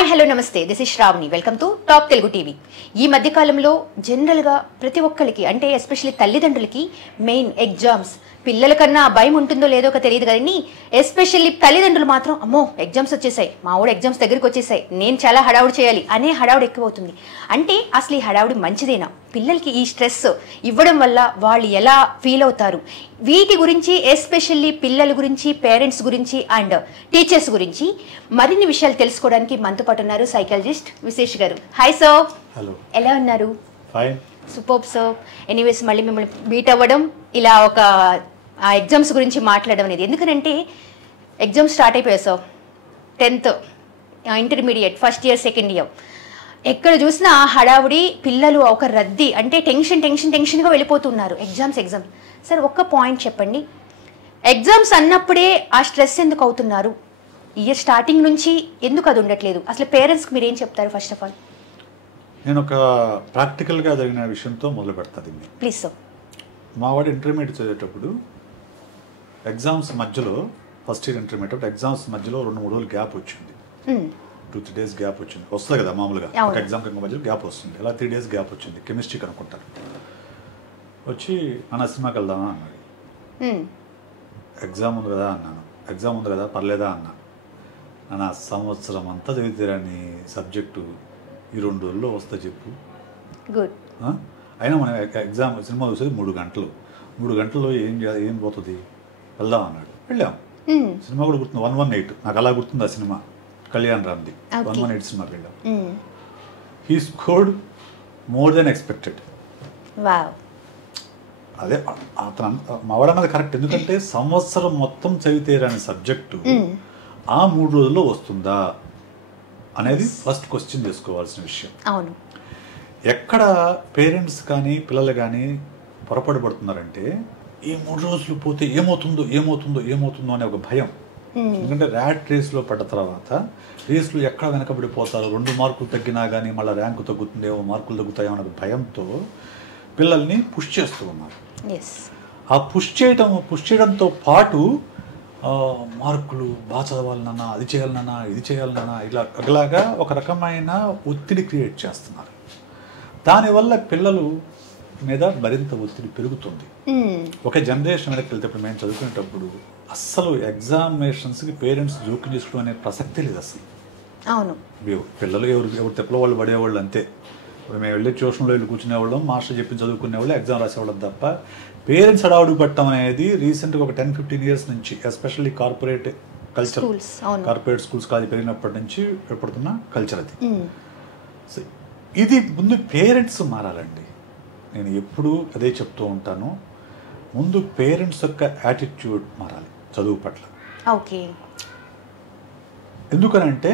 Hi hello namaste this is Shravani welcome to top Telugu TV. ఈ మధ్యకాలంలో జనరల్గా ప్రతి ఒక్కరికి అంటే ఎస్పెషల్లీ తల్లిదండ్రులకి మెయిన్ ఎగ్జామ్స్. పిల్లల కన్నా భయం ఉంటుందో లేదో తెలియదు కానీ ఎస్పెషల్లీ తల్లిదండ్రులు మాత్రం అమ్మో ఎగ్జామ్స్ వచ్చేసాయి, మా వాడు ఎగ్జామ్స్ దగ్గరికి వచ్చేసాయి, నేను చాలా హడావుడి చేయాలి అనే హడావుడి ఎక్కువ అవుతుంది. అంటే అసలు ఈ హడావుడి మంచిదేనా? పిల్లలకి ఈ స్ట్రెస్ ఇవ్వడం వల్ల వాళ్ళు ఎలా ఫీల్ అవుతారు? వీటి గురించి ఎస్పెషల్లీ పిల్లల గురించి, పేరెంట్స్ గురించి అండ్ టీచర్స్ గురించి మరిన్ని విషయాలు తెలుసుకోవడానికి మనతో పాటు ఉన్నారు సైకాలజిస్ట్ విశేష్ గారు. Hi sir. హలో. ఎలా ఉన్నారు? ఫైన్. Super sir. ఎనీవేస్ మళ్ళీ మిమ్మల్ని మీట్ అవ్వడం, ఇలా ఒక ఎగ్జామ్స్ గురించి మాట్లాడడం అనేది ఎందుకంటే ఎగ్జామ్స్ స్టార్ట్ అయిపోయాయి sir. 10th intermediate first year second year ఎక్కడ చూసినా హడావుడి, పిల్లలు ఒక రద్దీ, అంటే టెన్షన్గా వెళ్ళిపోతున్నారు. ఎగ్జామ్స్ సార్ ఒక్క పాయింట్ చెప్పండి, ఎగ్జామ్స్ అన్నప్పుడే ఆ స్ట్రెస్ ఎందుకు అవుతున్నారు? ఇయర్ స్టార్టింగ్ నుంచి ఎందుకు అది ఉండట్లేదు? అసలు పేరెంట్స్కి మీరు ఏం చెప్తారు? ఫస్ట్ ఆఫ్ ఆల్ నేను ఒక ప్రాక్టికల్గా జరిగిన విషయంతో మొదలు పెడతాను. Please sir. మా వాడు ఇంటర్మీడియట్ చదివేటప్పుడు ఎగ్జామ్స్ మధ్యలో, ఫస్ట్ ఇయర్ ఇంటర్మీడియట్ ఎగ్జామ్స్ మధ్యలో 2-3 రోజులు గ్యాప్ వచ్చింది. 2-3 days గ్యాప్ వచ్చింది. వస్తుంది కదా మామూలుగా, ఒక ఎగ్జామ్ మధ్యలో గ్యాప్ వస్తుంది. అలా 3 days గ్యాప్ వచ్చింది. కెమిస్ట్రీకి అనుకుంటారు. వచ్చి అన్న సినిమాకి వెళ్దామా అన్నాడు. ఎగ్జామ్ ఉంది కదా అన్నాను. ఎగ్జామ్ ఉంది కదా పర్లేదా అన్నా. నా సంవత్సరం అంతా చదివితేరాని సబ్జెక్టు ఈ 2 రోజుల్లో వస్తా చెప్పు. గుడ్. అయినా మనం ఎగ్జామ్ సినిమా చూసేది 3 గంటలు. 3 గంటల్లో ఏం పోతుంది, వెళ్దాం అన్నాడు. వెళ్ళాం. సినిమా కూడా గుర్తుంది, 118. నాకు అలా గుర్తుంది ఆ సినిమా, కళ్యాణ్ రామ్ది. 118 సినిమాకి వెళ్ళాం. He scored more than expected. అదే అతను మావాడన్నది కరెక్ట్. ఎందుకంటే సంవత్సరం మొత్తం చదివితేరాని సబ్జెక్టు ఆ 3 రోజుల్లో వస్తుందా అనేది ఫస్ట్ క్వశ్చన్ చేసుకోవాల్సిన విషయం. అవును. ఎక్కడ పేరెంట్స్ కానీ పిల్లలు కానీ పొరపాటు పడుతున్నారంటే, ఈ 3 రోజులు పోతే ఏమవుతుందో అనే ఒక భయం. ఎందుకంటే ర్యాట్ రేస్లో పడ్డ తర్వాత రేస్లో ఎక్కడ వెనకబడిపోతారో, 2 మార్కులు తగ్గినా కానీ మళ్ళీ ర్యాంకు తగ్గుతుందేమో, మార్కులు తగ్గుతాయో అనే భయంతో పిల్లల్ని పుష్ చేస్తూ ఉన్నారు. ఆ పుష్ చేయడంతో పాటు మార్కులు బాగా చదవాలన్నా, అది చేయాలన్నా, ఇది చేయాలన్నా, ఇలాగా ఒక రకమైన ఒత్తిడి క్రియేట్ చేస్తున్నారు. దానివల్ల పిల్లలు మీద మరింత ఒత్తిడి పెరుగుతుంది. ఒక జనరేషన్ వెనక్కి వెళ్తే, ఇప్పుడు మేము చదువుకునేటప్పుడు అస్సలు ఎగ్జామినేషన్స్కి పేరెంట్స్ జోక్యం చేసుకోవడం అనే ప్రసక్తే లేదు అసలు. అవును. పిల్లలు ఎవరు తెప్పల వాళ్ళు పడేవాళ్ళు అంతే. ఇప్పుడు మేము వెళ్ళి ట్యూషన్లో వెళ్ళి కూర్చునేవాళ్ళం, మాస్టర్ చెప్పి చదువుకునేవాళ్ళు, ఎగ్జామ్ రాసేవాళ్ళం తప్ప పేరెంట్స్ హడావుడి పట్టడం అనేది రీసెంట్గా ఒక 10-15 years నుంచి, especially corporate culture, corporate schools కాదు పెరిగినప్పటి నుంచి ఏర్పడుతున్న కల్చర్ అది. సో ఇది ముందు పేరెంట్స్ మారాలండి. నేను ఎప్పుడూ అదే చెప్తూ ఉంటాను, ముందు పేరెంట్స్ యొక్క యాటిట్యూడ్ మారాలి చదువు పట్ల. ఓకే. ఎందుకనంటే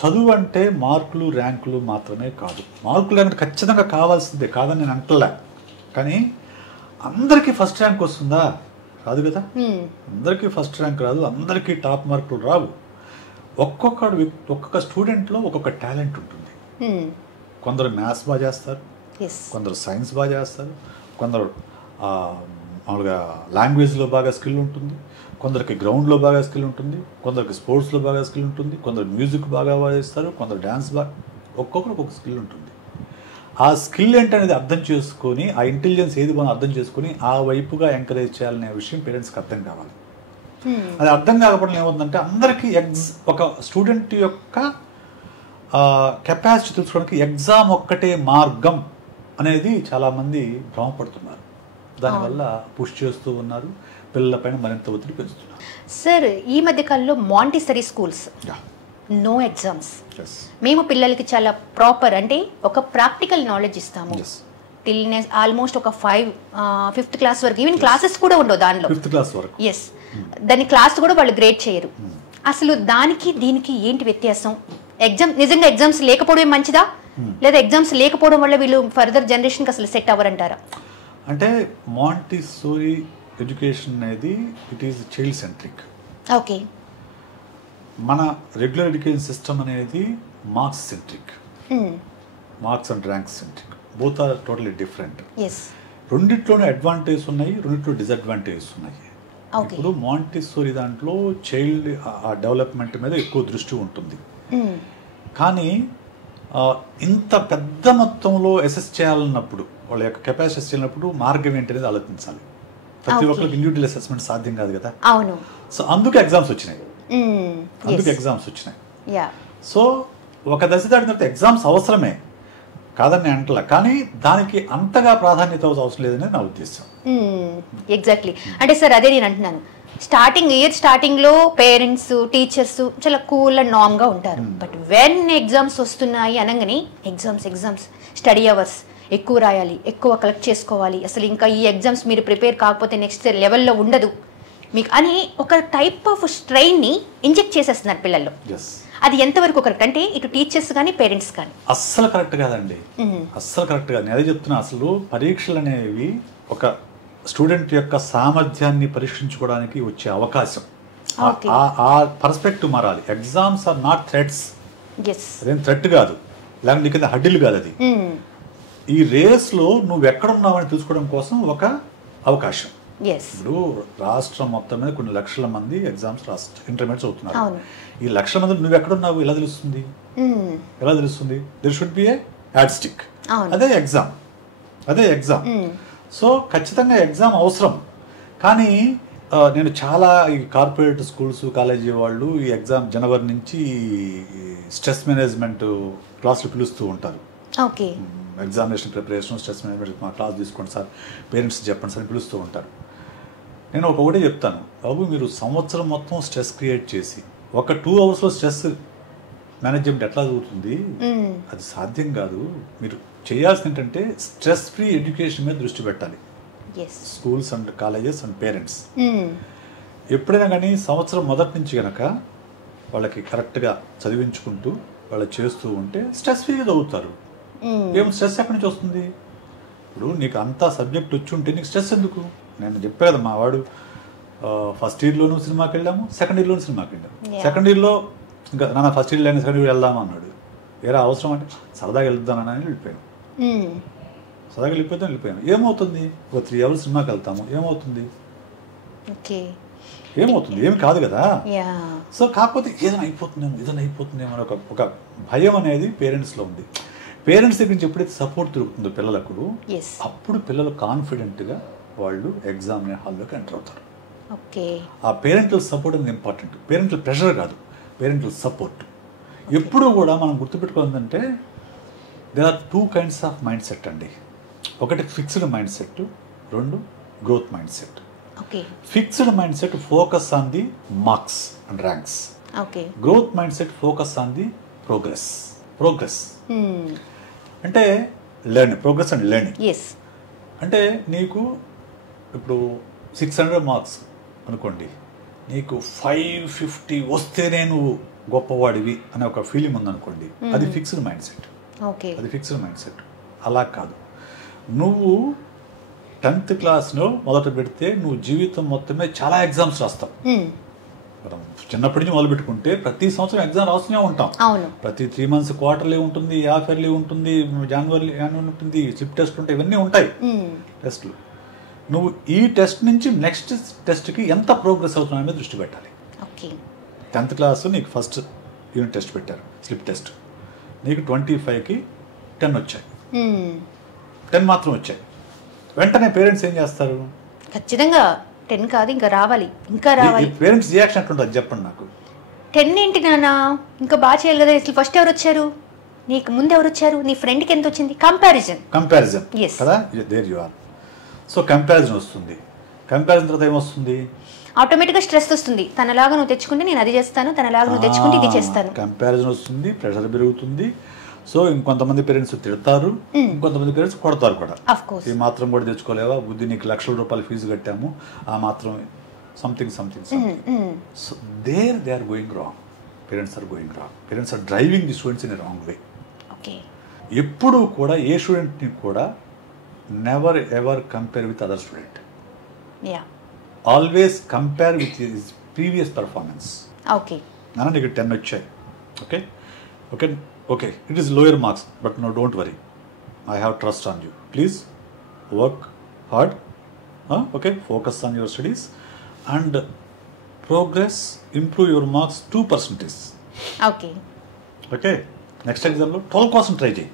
చదువు అంటే మార్కులు ర్యాంకులు మాత్రమే కాదు. మార్కులు అంటే ఖచ్చితంగా కావాల్సిందే, కాదని నేను అంటలే. కానీ అందరికీ ఫస్ట్ ర్యాంక్ వస్తుందా? రాదు కదా. అందరికీ ఫస్ట్ ర్యాంక్ రాదు, అందరికీ టాప్ మార్కులు రావు. ఒక్కొక్క స్టూడెంట్లో ఒక్కొక్క టాలెంట్ ఉంటుంది. కొందరు మ్యాథ్స్ బాగా చేస్తారు, కొందరు సైన్స్ బాగా చేస్తారు, కొందరు మామూలుగా లాంగ్వేజ్లో బాగా స్కిల్ ఉంటుంది, కొందరికి గ్రౌండ్లో బాగా స్కిల్ ఉంటుంది, కొందరికి స్పోర్ట్స్లో బాగా స్కిల్ ఉంటుంది, కొందరు మ్యూజిక్ బాగా చేస్తారు, కొందరు డ్యాన్స్ బాగా, ఒక్కొక్కరికి ఒక్కొక్క స్కిల్ ఉంటుంది. ఆ స్కిల్ ఏంటనేది అర్థం చేసుకొని, ఆ ఇంటెలిజెన్స్ ఏది బాగా అర్థం చేసుకొని ఆ వైపుగా ఎంకరేజ్ చేయాలనే విషయం పేరెంట్స్కి అర్థం కావాలి. అది అర్థం కాకపోవడం ఏమవుతుందంటే, అందరికీ ఒక స్టూడెంట్ యొక్క కెపాసిటీ తెలుసుకోవడానికి ఎగ్జామ్ ఒక్కటే మార్గం అనేది చాలామంది భ్రమపడుతున్నారు. దానివల్ల పుష్ చేస్తూ ఉన్నారు, పిల్లలపైన మరింత ఒత్తిడి పెంచుతున్నారు. సార్ ఈ మధ్య కాలంలో మాంటిసరీ స్కూల్స్, నో ఎగ్జామ్స్. మేము పిల్లలకి చాలా ప్రాపర్, అంటే ఒక ప్రాక్టికల్ నాలెడ్జ్ ఇస్తాము. ఆల్మోస్ట్ ఒక 5th class వరకు, ఈవెన్ క్లాసెస్ కూడా ఉండవు దానిలో. 5th class వరకు. ఎస్, దాని క్లాస్ కూడా వాళ్ళు గ్రేడ్ చేయరు. అసలు దానికి దీనికి ఏంటి వ్యత్యాసం? నిజంగా ఎగ్జామ్స్ లేకపోవడం మంచిదా, లేదా ఎగ్జామ్స్ లేకపోవడం వల్ల వీళ్ళు ఫర్దర్ జనరేషన్కి అసలు సెట్ అవ్వరంటారా? అంటే మాంటిసోరీ ఎడ్యుకేషన్ అనేది it is child centric. Okay. మన రెగ్యులర్ ఎడ్యుకేషన్ సిస్టమ్ అనేది marks centric, marks and ranks centric. Both are totally different. రెండిట్లోనే అడ్వాంటేజ్ ఉన్నాయి, రెండిట్లో డిసడ్వాంటేజెస్ ఉన్నాయి. ఇప్పుడు మాంటిసోరీ దాంట్లో చైల్డ్ డెవలప్మెంట్ మీద ఎక్కువ దృష్టి ఉంటుంది. కానీ ఇంత పెద్ద మొత్తంలో అసెస్ చేయాలన్నప్పుడు వాళ్ళ యొక్క కెపాసిటీ చేయాలన్నప్పుడు మార్గం ఏంటి అనేది ఆలోచించాలి. ప్రతి ఒక్కరికి ఇండివిజువల్ అసెస్మెంట్ సాధ్యం కాదు కదా. అవును. సో అందుకు ఎగ్జామ్స్ వచ్చినాయి. సో ఒక దశ దాటిన తర్వాత ఎగ్జామ్స్ అవసరమే కాదని అంటలా, కానీ దానికి అంతగా ప్రాధాన్యత అవసరం లేదనేది నా ఉద్దేశం. ఎగ్జాక్ట్లీ. అంటే సార్ అదే నేను అంటున్నాను, ఇయర్ స్టార్టింగ్ లో పేరెంట్స్ టీచర్స్ చాలా కూల్ అండ్ నార్మ్ గా ఉంటారు. బట్ వెన్ ఎగ్జామ్స్ వస్తున్నాయి అనగానే ఎగ్జామ్స్ స్టడీ అవర్స్ ఎక్కువ రాయాలి, ఎక్కువ కలెక్ట్ చేసుకోవాలి, అసలు ఇంకా ఈ ఎగ్జామ్స్ మీరు ప్రిపేర్ కాకపోతే నెక్స్ట్ లెవెల్లో ఉండదు మీకు అని ఒక టైప్ ఆఫ్ స్ట్రెయిన్ ని ఇంజెక్ట్ చేసేస్తున్నారు పిల్లల్లో. అది ఎంతవరకు కరెక్ట్ అంటే ఇటు టీచర్స్ కానీ పేరెంట్స్ కానీ? అస్సలు కరెక్ట్ కాదండి, అస్సలు కరెక్ట్ కాదు. నేను అదే చెప్తున్నా, అసలు పరీక్షలు అనేవి ఒక స్టూడెంట్ యొక్క సామర్థ్యాన్ని పరీక్షించుకోవడానికి వచ్చే అవకాశం. ఆ పర్స్పెక్టివ్ మారాలి. Exams are not threats. అదేం థ్రెట్ కాదు, లేకపోతే నీకు హడ్డిల్ కాదు. అది ఈ రేస్లో నువ్వు ఎక్కడున్నావని తెలుసుకోవడం కోసం ఒక అవకాశం. ఇప్పుడు రాష్ట్రం మొత్తం మీద కొన్ని లక్షల మంది ఎగ్జామ్స్ ఇంటర్మీడియట్స్ అవుతున్నారు. ఈ లక్షల మంది నువ్వు ఎక్కడున్నావు ఎలా తెలుస్తుంది? There should be a yardstick. అదే ఎగ్జామ్. సో ఖచ్చితంగా ఎగ్జామ్ అవసరం. కానీ నేను చాలా ఈ కార్పొరేట్ స్కూల్స్ కాలేజీ వాళ్ళు ఈ ఎగ్జామ్ జనవరి నుంచి స్ట్రెస్ మేనేజ్మెంట్ క్లాసులు పిలుస్తూ ఉంటారు. ఎగ్జామినేషన్ ప్రిపరేషన్, స్ట్రెస్ మేనేజ్మెంట్ మా క్లాస్ తీసుకోండి సార్, పేరెంట్స్ చెప్పండి సార్ అని పిలుస్తూ ఉంటారు. నేను ఒకటే చెప్తాను, బాబు మీరు సంవత్సరం మొత్తం స్ట్రెస్ క్రియేట్ చేసి ఒక 2 అవర్స్లో స్ట్రెస్ మేనేజ్మెంట్ ఎట్లా జరుగుతుంది? అది సాధ్యం కాదు. మీరు చేయాల్సింది ఏంటంటే స్ట్రెస్ ఫ్రీ ఎడ్యుకేషన్ మీద దృష్టి పెట్టాలి. Schools and colleges and parents ఎప్పుడైనా కానీ సంవత్సరం మొదటి నుంచి కనుక వాళ్ళకి కరెక్ట్గా చదివించుకుంటూ వాళ్ళు చేస్తూ ఉంటే స్ట్రెస్ ఫ్రీగా చదువుతారు. ఏం స్ట్రెస్ ఎక్కడి నుంచి వస్తుంది? ఇప్పుడు నీకు అంతా సబ్జెక్ట్ వచ్చి ఉంటే నీకు స్ట్రెస్ ఎందుకు? నేను చెప్పే కదా, మా వాడు ఫస్ట్ ఇయర్లోనూ సినిమాకి వెళ్ళాము, సెకండ్ ఇయర్లోనూ సినిమాకి వెళ్ళాము. సెకండ్ ఇయర్లో ఇంకా నాన్న ఫస్ట్ ఇయర్ లేని సెకండ్ ఇయర్ వెళ్దాము అన్నాడు. వేరే అవసరం అంటే సరదాగా వెళ్తానని వెళ్ళిపోయాను. సరదాగా వెళ్ళిపోయాను. ఏమవుతుంది? ఒక 3 అవర్స్ సినిమాకి వెళ్తాము, ఏమవుతుంది? ఏమి కాదు కదా. సో కాకపోతే ఏదైనా అయిపోతుందేమో అని ఒక భయం అనేది పేరెంట్స్లో ఉంది. పేరెంట్స్ దగ్గర నుంచి ఎప్పుడైతే సపోర్ట్ దొరుకుతుందో పిల్లలకు, అప్పుడు పిల్లలు కాన్ఫిడెంట్గా వాళ్ళు ఎగ్జామ్ హాల్లోకి ఎంటర్ అవుతారు. ఆ పేరెంటల్ సపోర్ట్ అనేది ఇంపార్టెంట్. పేరెంటల్ ప్రెషర్ కాదు, పేరెంటల్ సపోర్ట్. ఎప్పుడు కూడా మనం గుర్తుపెట్టుకోవాలంటే there are 2 kinds of mindset అండి. ఒకటి fixed mindset, 2 growth mindset. Fixed mindset focus on the marks and ranks. Growth mindset focus on the progress. అంటే progress and learning. అంటే నీకు ఇప్పుడు 600 marks అనుకోండి, నీకు 550 వస్తేనే నువ్వు గొప్పవాడివి అనే ఒక ఫీలింగ్ ఉందనుకోండి, అది ఫిక్స్డ్ మైండ్ సెట్. అలా కాదు, నువ్వు 10th క్లాస్లో మొదట పెడితే నువ్వు జీవితం మొత్తమే చాలా ఎగ్జామ్స్ రాస్తావు. చిన్నప్పటి నుంచి మొదలు పెట్టుకుంటే ప్రతి సంవత్సరం ఎగ్జామ్ రాస్తూనే ఉంటాం. ప్రతి 3 months క్వార్టర్లీ ఉంటుంది, హాఫ్ ఇయర్లీ ఉంటుంది, జాన్యువరి ఉంటుంది, స్లిప్ టెస్ట్ ఉంటాయి, ఇవన్నీ ఉంటాయి టెస్ట్లు. నువ్వు ఈ టెస్ట్ నుంచి నెక్స్ట్ టెస్ట్కి ఎంత ప్రోగ్రెస్ అవుతున్నావు మీద దృష్టి పెట్టాలి. 10th క్లాస్ నీకు ఫస్ట్ యూనిట్ టెస్ట్ పెట్టారు, స్లిప్ టెస్ట్. నీకు 25కి 10 వచ్చాయి, 10 మాత్రం వచ్చాయి. వెంటనే పేరెంట్స్ ఏం చేస్తారు? ఖచ్చితంగా 10 కాదు ఇంకా రావాలి. పేరెంట్స్ రియాక్షన్ ఎట్లుంటుంది చెప్పండి నాకు. 10 ఏంటి నాన్న, ఇంకా బాగా చేయాలి కదా, అసలు ఫస్ట్ ఎవరు వచ్చారు, నీకు ముందు ఎవరు వచ్చారు, నీ ఫ్రెండ్కి ఎంత వచ్చింది, కంపారిజన్ కదా. There you are. So comparison వస్తుంది. కంపారిజన్ తర్వాత ఏమొస్తుంది? ఆటోమేటిక్గా స్ట్రెస్ వస్తుంది. తనలాగా నువ్వు తెచ్చుకుంటే నేను అది చేస్తాను, తనలాగా నువ్వు తెచ్చుకుంటే ఇది చేస్తాను. కంపారిజన్ వస్తుంది, ప్రెషర్ పెరుగుతుంది. సో ఇంకొంతమంది పేరెంట్స్ తిడతారు, ఇంకొంతమంది పేరెంట్స్ కొడతారు కూడా. ఈ మాత్రం కూడా తెచ్చుకోలేవా బుద్ధి, నీకు లక్షల రూపాయలు ఫీజు కట్టాము, ఆ మాత్రం something. So they are going wrong. Parents are going wrong. Parents are driving the students in a wrong way. ఎప్పుడు కూడా ఏ స్టూడెంట్ని కూడా never ever compare with other student. Always compare with his previous performance. నాన్న నీకు 10 వచ్చాయి, okay it is lower marks, but no, don't worry, I have trust on you, please work hard, focus on your studies and progress, improve your marks 2%. Next ఎగ్జామ్లో 12 కోసం try చేయి.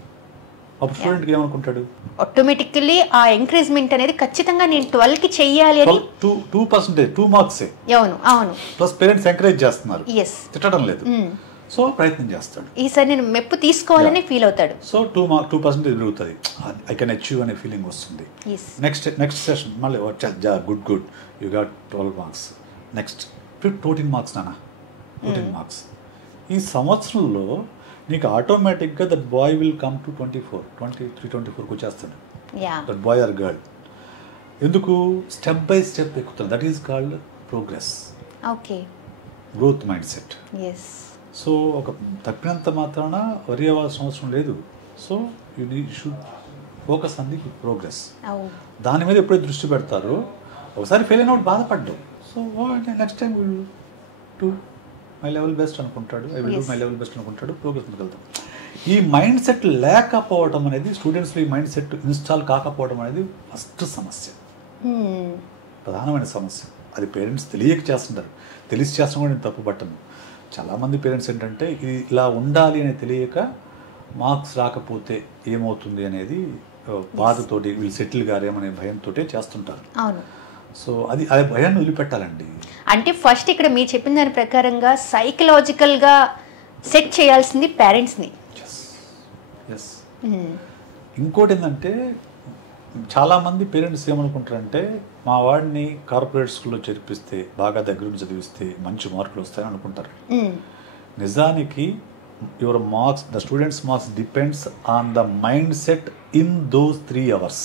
అప్పుడు స్టూడెంట్కి ఏమనుకుంటాడు, automatically ఆ ఎంకరేజ్మెంట్ అనేది ఖచ్చితంగా నేను 12కి చెయ్యాలి అని 2%, 2 మార్క్సే. అవును అవును. ప్లస్ పేరెంట్స్ ఎంకరేజ్ చేస్తున్నారు, ఎస్, తిట్టడం లేదు. సో ప్రయత్నం చేస్తాడు, ఈసారి నేను మెప్పు తీసుకోవాలని ఫీల్ అవుతాడు. సో 2% పెరుగుతుంది, ఐ కెన్ అచీవ్ అనే ఫీలింగ్ వస్తుంది. నెక్స్ట్ సెషన్ మళ్ళీ good you got 12 marks, next 14 marks నాన్న, 14 మార్క్స్. ఈ సంవత్సరంలో నీకు ఆటోమేటిక్గా that boy will come to 23, 24కి వచ్చేస్తాడు దట్ బాయ్ ఆర్ గర్ల్. ఎందుకు? స్టెప్ బై స్టెప్ ఎక్కుతాడు. That is called progress, okay, growth mindset. Yes. So ఒక తప్పినంత మాత్రాన వరి అవ్వాల్సిన అవసరం లేదు. So you should focus on the progress. దాని మీద ఎప్పుడైతే దృష్టి పెడతారో, ఒకసారి ఫెయిల్ అయినప్పుడు బాధపడ్డావు, so next time will to my level best అనుకుంటాడు, I will do my level best అనుకుంటాడు, ప్రోగ్రెస్ వెళ్తాం. ఈ మైండ్ సెట్ లేకపోవడం అనేది, స్టూడెంట్స్లో ఈ మైండ్ సెట్ ఇన్స్టాల్ కాకపోవడం అనేది ఫస్ట్ సమస్య, ప్రధానమైన సమస్య. అది పేరెంట్స్ తెలియక చేస్తుంటారు, తెలిసి చేస్తాం కూడా నేను తప్పు పట్టను. చాలామంది పేరెంట్స్ ఏంటంటే ఇది ఇలా ఉండాలి అని తెలియక మార్క్స్ రాకపోతే ఏమవుతుంది అనేది బాధతోటి వీళ్ళు సెటిల్ గారేమనే భయంతో చేస్తుంటారు. అవును. సో అది భయాన్ని వదిలిపెట్టాలండి. అంటే ఫస్ట్ ఇక్కడ మీరు చెప్పిన దాని ప్రకారంగా సైకలాజికల్గా సెట్ చేయాల్సింది పేరెంట్స్ని. ఇంకోటి ఏంటంటే చాలామంది పేరెంట్స్ ఏమనుకుంటారంటే మా వాడిని కార్పొరేట్ స్కూల్లో చేర్పిస్తే బాగా దగ్గరుండి చదివిస్తే మంచి మార్కులు వస్తాయని అనుకుంటారు. నిజానికి your marks, the students marks depends on the mind set in those 3 hours.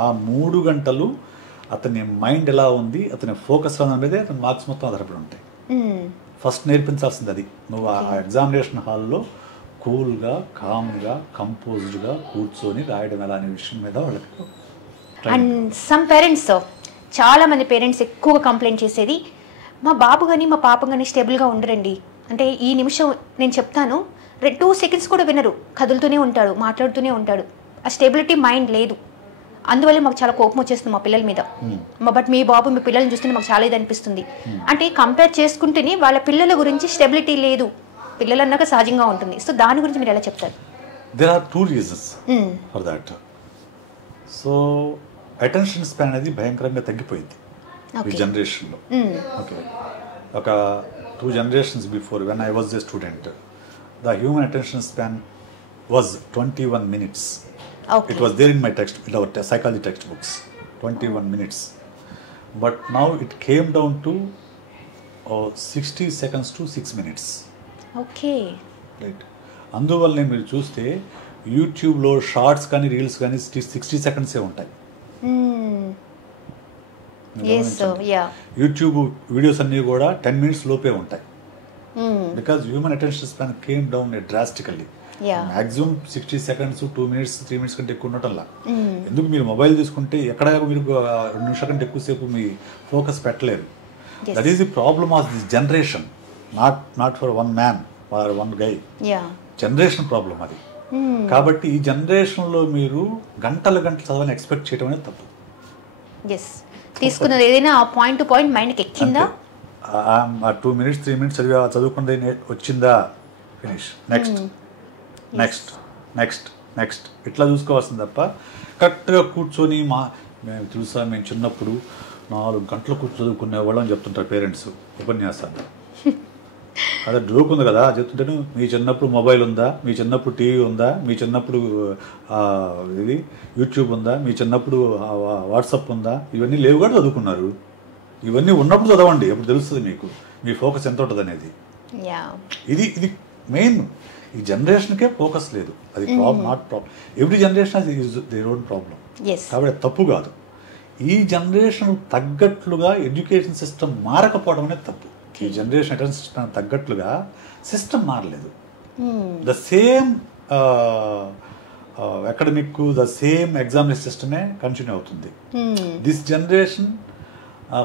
ఆ 3 గంటలు అతని మైండ్ ఎలా ఉంది, అతని ఫోకస్ మీదే అతని మార్క్స్ మొత్తం ఆధారపడి ఉంటాయి. ఫస్ట్ నేర్పించాల్సింది అది. నువ్వు ఆ ఎగ్జామినేషన్ హాల్లో కూల్గా, కామ్గా, కంపోజ్డ్గా కూర్చొని రాయడం ఎలా అనే విషయం మీద వాళ్ళకి. అండ్ సమ్ పేరెంట్స్, చాలా మంది పేరెంట్స్ ఎక్కువగా కంప్లైంట్ చేసేది, మా బాబు కానీ మా పాప కానీ స్టేబుల్గా ఉండరండి. అంటే ఈ నిమిషం నేను చెప్తాను, 2 seconds కూడా వినరు, కదులుతూనే ఉంటాడు, మాట్లాడుతూనే ఉంటాడు. ఆ స్టెబిలిటీ మైండ్ లేదు. అందువల్ల మాకు చాలా కోపం వచ్చేస్తుంది మా పిల్లల మీద. బట్ మీ బాబు మీ పిల్లల్ని చూస్తుంటే మాకు చాలా ఇది అనిపిస్తుంది. అంటే కంపేర్ చేసుకుంటేనే వాళ్ళ పిల్లల గురించి స్టెబిలిటీ లేదు, పిల్లలు అన్నాక సహజంగా ఉంటుంది. సో దాని గురించి మీరు ఎలా చెప్తారు? There are 2 reasons for that. So attention span అనేది భయంకరంగా తగ్గిపోయింది ఈ జనరేషన్లో. ఓకే, ఒక 2 generations before when I was a student, the human attention span was 21 minutes. It was there in my text, in our psychology textbooks, 21 minutes. But now it came down to 60 seconds to 6 minutes. Okay. Right. అందువల్ల మీరు చూస్తే యూట్యూబ్లో shorts కానీ reels కానీ 60 seconds ఉంటాయి. YouTube videos అన్నీ కూడా 10 minutes లోపే ఉంటాయి. Because human attention span came down drastically. Maximum 60 seconds, 2 minutes, 3 minutes కంటే ఎక్కువ ఉండటంలా. ఎందుకు మీరు మొబైల్ తీసుకుంటే ఎక్కడ మీరు 2 నిమిషాల కంటే ఎక్కువసేపు మీ ఫోకస్ పెట్టలేరు. That is the problem of this generation, not for one man or one guy. Generation problem అది. కాబట్టి ఈ జనరేషన్లో మీరు గంటలు చదవని ఎక్స్పెక్ట్ చేయడం అనేది తప్పు. తీసుకున్నది ఏదైనా పాయింట్ టు పాయింట్ మైండ్కి ఎక్కిందా, 2 minutes, 3 minutes చదువుకున్నది వచ్చిందా, finish, next next next next ఇట్లా చూసుకోవాల్సింది తప్ప కరెక్ట్గా కూర్చొని మేము తెలుసా మేము చిన్నప్పుడు 4 గంటలు కూర్చొని చదువుకునే వాళ్ళని చెప్తుంటారు పేరెంట్స్ ఉపన్యాసాలు. అదే జోక్ ఉంది కదా చెప్తుంటాను. మీ చిన్నప్పుడు మొబైల్ ఉందా, మీ చిన్నప్పుడు టీవీ ఉందా, మీ చిన్నప్పుడు ఇది యూట్యూబ్ ఉందా, మీ చిన్నప్పుడు వాట్సాప్ ఉందా, ఇవన్నీ లేవు కూడా చదువుకున్నారు. ఇవన్నీ ఉన్నప్పుడు చదవండి, ఎప్పుడు తెలుస్తుంది మీకు మీ ఫోకస్ ఎంత ఉంటుంది అనేది. ఇది మెయిన్. ఈ జనరేషన్కే ఫోకస్ లేదు, అది problem, not problem. Every generation is their own problem. కాబట్టి తప్పు కాదు. ఈ జనరేషన్ తగ్గట్లుగా ఎడ్యుకేషన్ సిస్టమ్ మారకపోవడం అనేది తప్పు. ఈ జనరేషన్ అటెన్షన్ సిస్టమ్ తగ్గట్లుగా సిస్టమ్ మారలేదు. The same academic, the same examination సిస్టమే కంటిన్యూ అవుతుంది. This generation,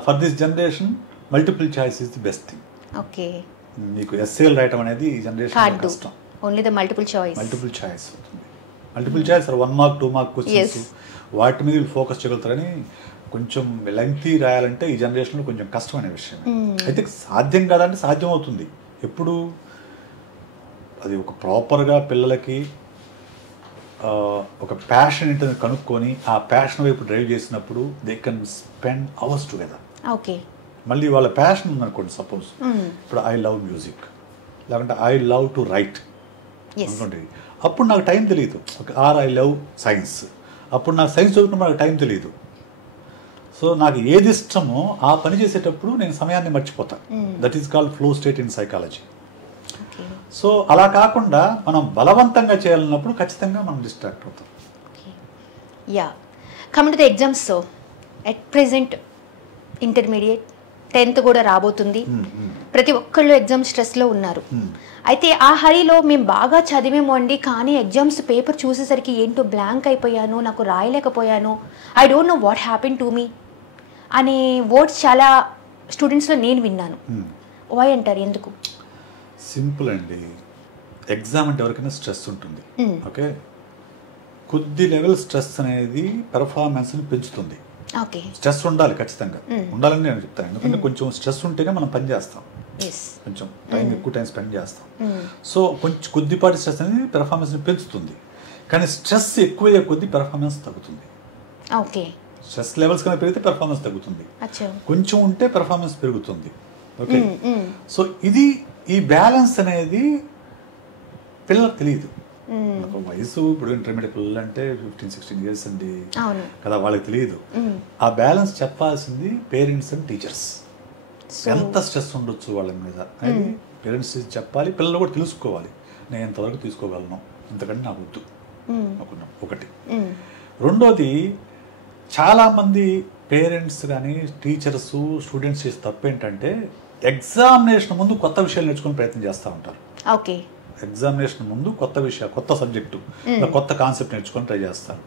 for this generation multiple choice is the best thing. మీకు ఎస్ఏలు రాయటం అనేది ఈ జనరేషన్ కష్టం. ఓన్లీ ద మల్టిపుల్ చాయిస్ అవుతుంది. Multiple choice 1 mark 2 mark questions, వాటి మీద ఫోకస్ చేయగలుగుతారని. కొంచెం లెంగ్తీ రాయాలంటే ఈ జనరేషన్లో కొంచెం కష్టమైన విషయం. అయితే సాధ్యం కాదంటే సాధ్యం అవుతుంది. ఎప్పుడు అది ఒక ప్రాపర్గా పిల్లలకి ఒక ప్యాషన్ ఏంటని కనుక్కొని ఆ ప్యాషన్ వైపు డ్రైవ్ చేసినప్పుడు they can spend hours together. Okay. మళ్ళీ వాళ్ళ ప్యాషన్ ఉందనుకోండి, సపోజ్ ఇప్పుడు ఐ లవ్ మ్యూజిక్ లేకుంటే ఐ లవ్ టు రైట్ అనుకోండి, అప్పుడు నాకు టైం తెలియదు. ఆర్ ఐ లవ్ సైన్స్, అప్పుడు నాకు సైన్స్ చదువుకున్న నాకు టైం తెలియదు. సో నాకు ఏది ఇష్టమో ఆ పని చేసేటప్పుడు నేను సమయాన్ని మర్చిపోతాను. That is called flow state in psychology. So అలా కాకుండా మనం బలవంతంగా చేయాలన్నప్పుడు ఖచ్చితంగా మనం డిస్ట్రాక్ట్ అవుతాం. Yeah, coming to the exams. So at present intermediate 10th కూడా రాబోతుంది. ప్రతి ఒక్కళ్ళు ఎగ్జామ్ స్ట్రెస్లో ఉన్నారు. అయితే ఆ హరిలో మేము బాగా చదివేమో అండి, కానీ ఎగ్జామ్స్ పేపర్ చూసేసరికి ఏంటో బ్లాంక్ అయిపోయాను, నాకు రాయలేకపోయాను, I don't know what happen to me అనే వర్డ్స్ చాలా స్టూడెంట్స్లో నేను విన్నాను. వై అంటారు, ఎందుకు? సింపుల్ అండి. ఎగ్జామ్ అంటే ఎవరికైనా స్ట్రెస్ ఉంటుంది. ఓకే, కొద్ది లెవెల్ స్ట్రెస్ అనేది పెర్ఫార్మెన్స్ని పెంచుతుంది. ఓకే, స్ట్రెస్ ఉండాలి, ఖచ్చితంగా ఉండాలని నేను చెప్తాను. ఎందుకంటే కొంచెం స్ట్రెస్ ఉంటేనే మనం పని చేస్తాం, కొంచెం ఎక్కువ టైం స్పెండ్ చేస్తాం. సో కొంచెం కొద్దిపాటి స్ట్రెస్ అనేది పెర్ఫార్మెన్స్ని పెంచుతుంది. కానీ స్ట్రెస్ ఎక్కువయ్యే కొద్ది పెర్ఫార్మెన్స్ తగ్గుతుంది. ఓకే, స్ట్రెస్ లెవెల్స్ కన్నా పెరిగితే పెర్ఫార్మెన్స్ తగ్గుతుంది, కొంచెం ఉంటే పెర్ఫార్మెన్స్ పెరుగుతుంది. ఓకే, సో ఇది ఈ బ్యాలెన్స్ అనేది పిల్లలకు తెలియదు. వయసు ఇప్పుడు ఇంటర్మీడియట్ పిల్లలు అంటే 15-16 years అండి కదా, వాళ్ళకి తెలియదు. ఆ బ్యాలెన్స్ చెప్పాల్సింది పేరెంట్స్ అండ్ టీచర్స్. ఎంత స్ట్రెస్ ఉండొచ్చు వాళ్ళ మీద అది పేరెంట్స్ చెప్పాలి, పిల్లలు కూడా తెలుసుకోవాలి. నేను ఎంతవరకు తీసుకోగలను, ఇంతకంటే నాకు వద్దు అనుకున్నాం ఒకటి. రెండోది, చాలామంది పేరెంట్స్ కానీ టీచర్స్ స్టూడెంట్స్ చేసే తప్పు ఏంటంటే ఎగ్జామినేషన్ ముందు కొత్త విషయాలు నేర్చుకునే ప్రయత్నం చేస్తూ ఉంటారు. ఓకే, ఎగ్జామినేషన్ ముందు కొత్త విషయాలు, కొత్త సబ్జెక్టు, కొత్త కాన్సెప్ట్ నేర్చుకొని ట్రై చేస్తారు.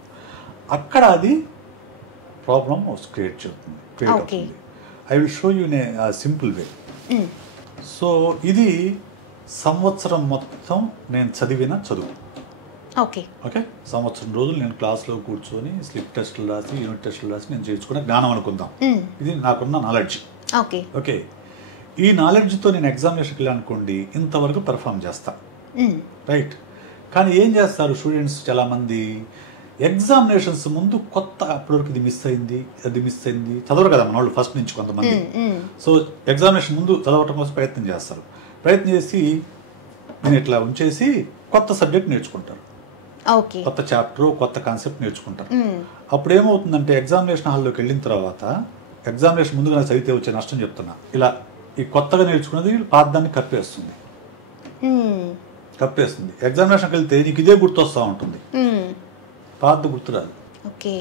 అక్కడ అది ప్రాబ్లం క్రియేట్ అవుతుంది. I will show you in a simple way. So ఇది సంవత్సరం మొత్తం నేను చదివిన చదువు. ఓకే, సంవత్సరం రోజులు నేను క్లాస్లో కూర్చొని స్లిప్ టెస్టులు రాసి యూనిట్ టెస్టులు రాసి నేను చేర్చుకునే జ్ఞానం అనుకుందాం. ఇది నాకున్న నాలెడ్జ్. ఓకే, ఈ నాలెడ్జ్తో నేను ఎగ్జామినేషన్కి వెళ్ళానుకోండి, ఇంతవరకు పెర్ఫామ్ చేస్తా, రైట్. కానీ ఏం చేస్తారు స్టూడెంట్స్ చాలామంది, ఎగ్జామినేషన్స్ ముందు కొత్త అప్పటివరకు ఇది మిస్ అయింది, అది మిస్ అయింది చదవరు కదా మన వాళ్ళు ఫస్ట్ నుంచి కొంతమంది. సో ఎగ్జామినేషన్ ముందు చదవటం కోసం ప్రయత్నం చేస్తారు. ప్రయత్నం చేసి నేను ఇట్లా ఉంచేసి కొత్త సబ్జెక్ట్ నేర్చుకుంటారు, కొత్త చాప్టర్, కొత్త కాన్సెప్ట్ నేర్చుకుంటారు. అప్పుడు ఏమవుతుందంటే ఎగ్జామినేషన్ హాల్లోకి వెళ్ళిన తర్వాత ఎగ్జామినేషన్ ముందుగా చదివితే వచ్చే నష్టం చెప్తున్నా, ఇలా ఈ కొత్తగా నేర్చుకున్నది పాతదాన్ని కప్పేస్తుంది. ఎగ్జామినేషన్కి వెళ్తే నీకు ఇదే గుర్తొస్తూ ఉంటుంది, పాత గుర్తురాదు. ఓకే,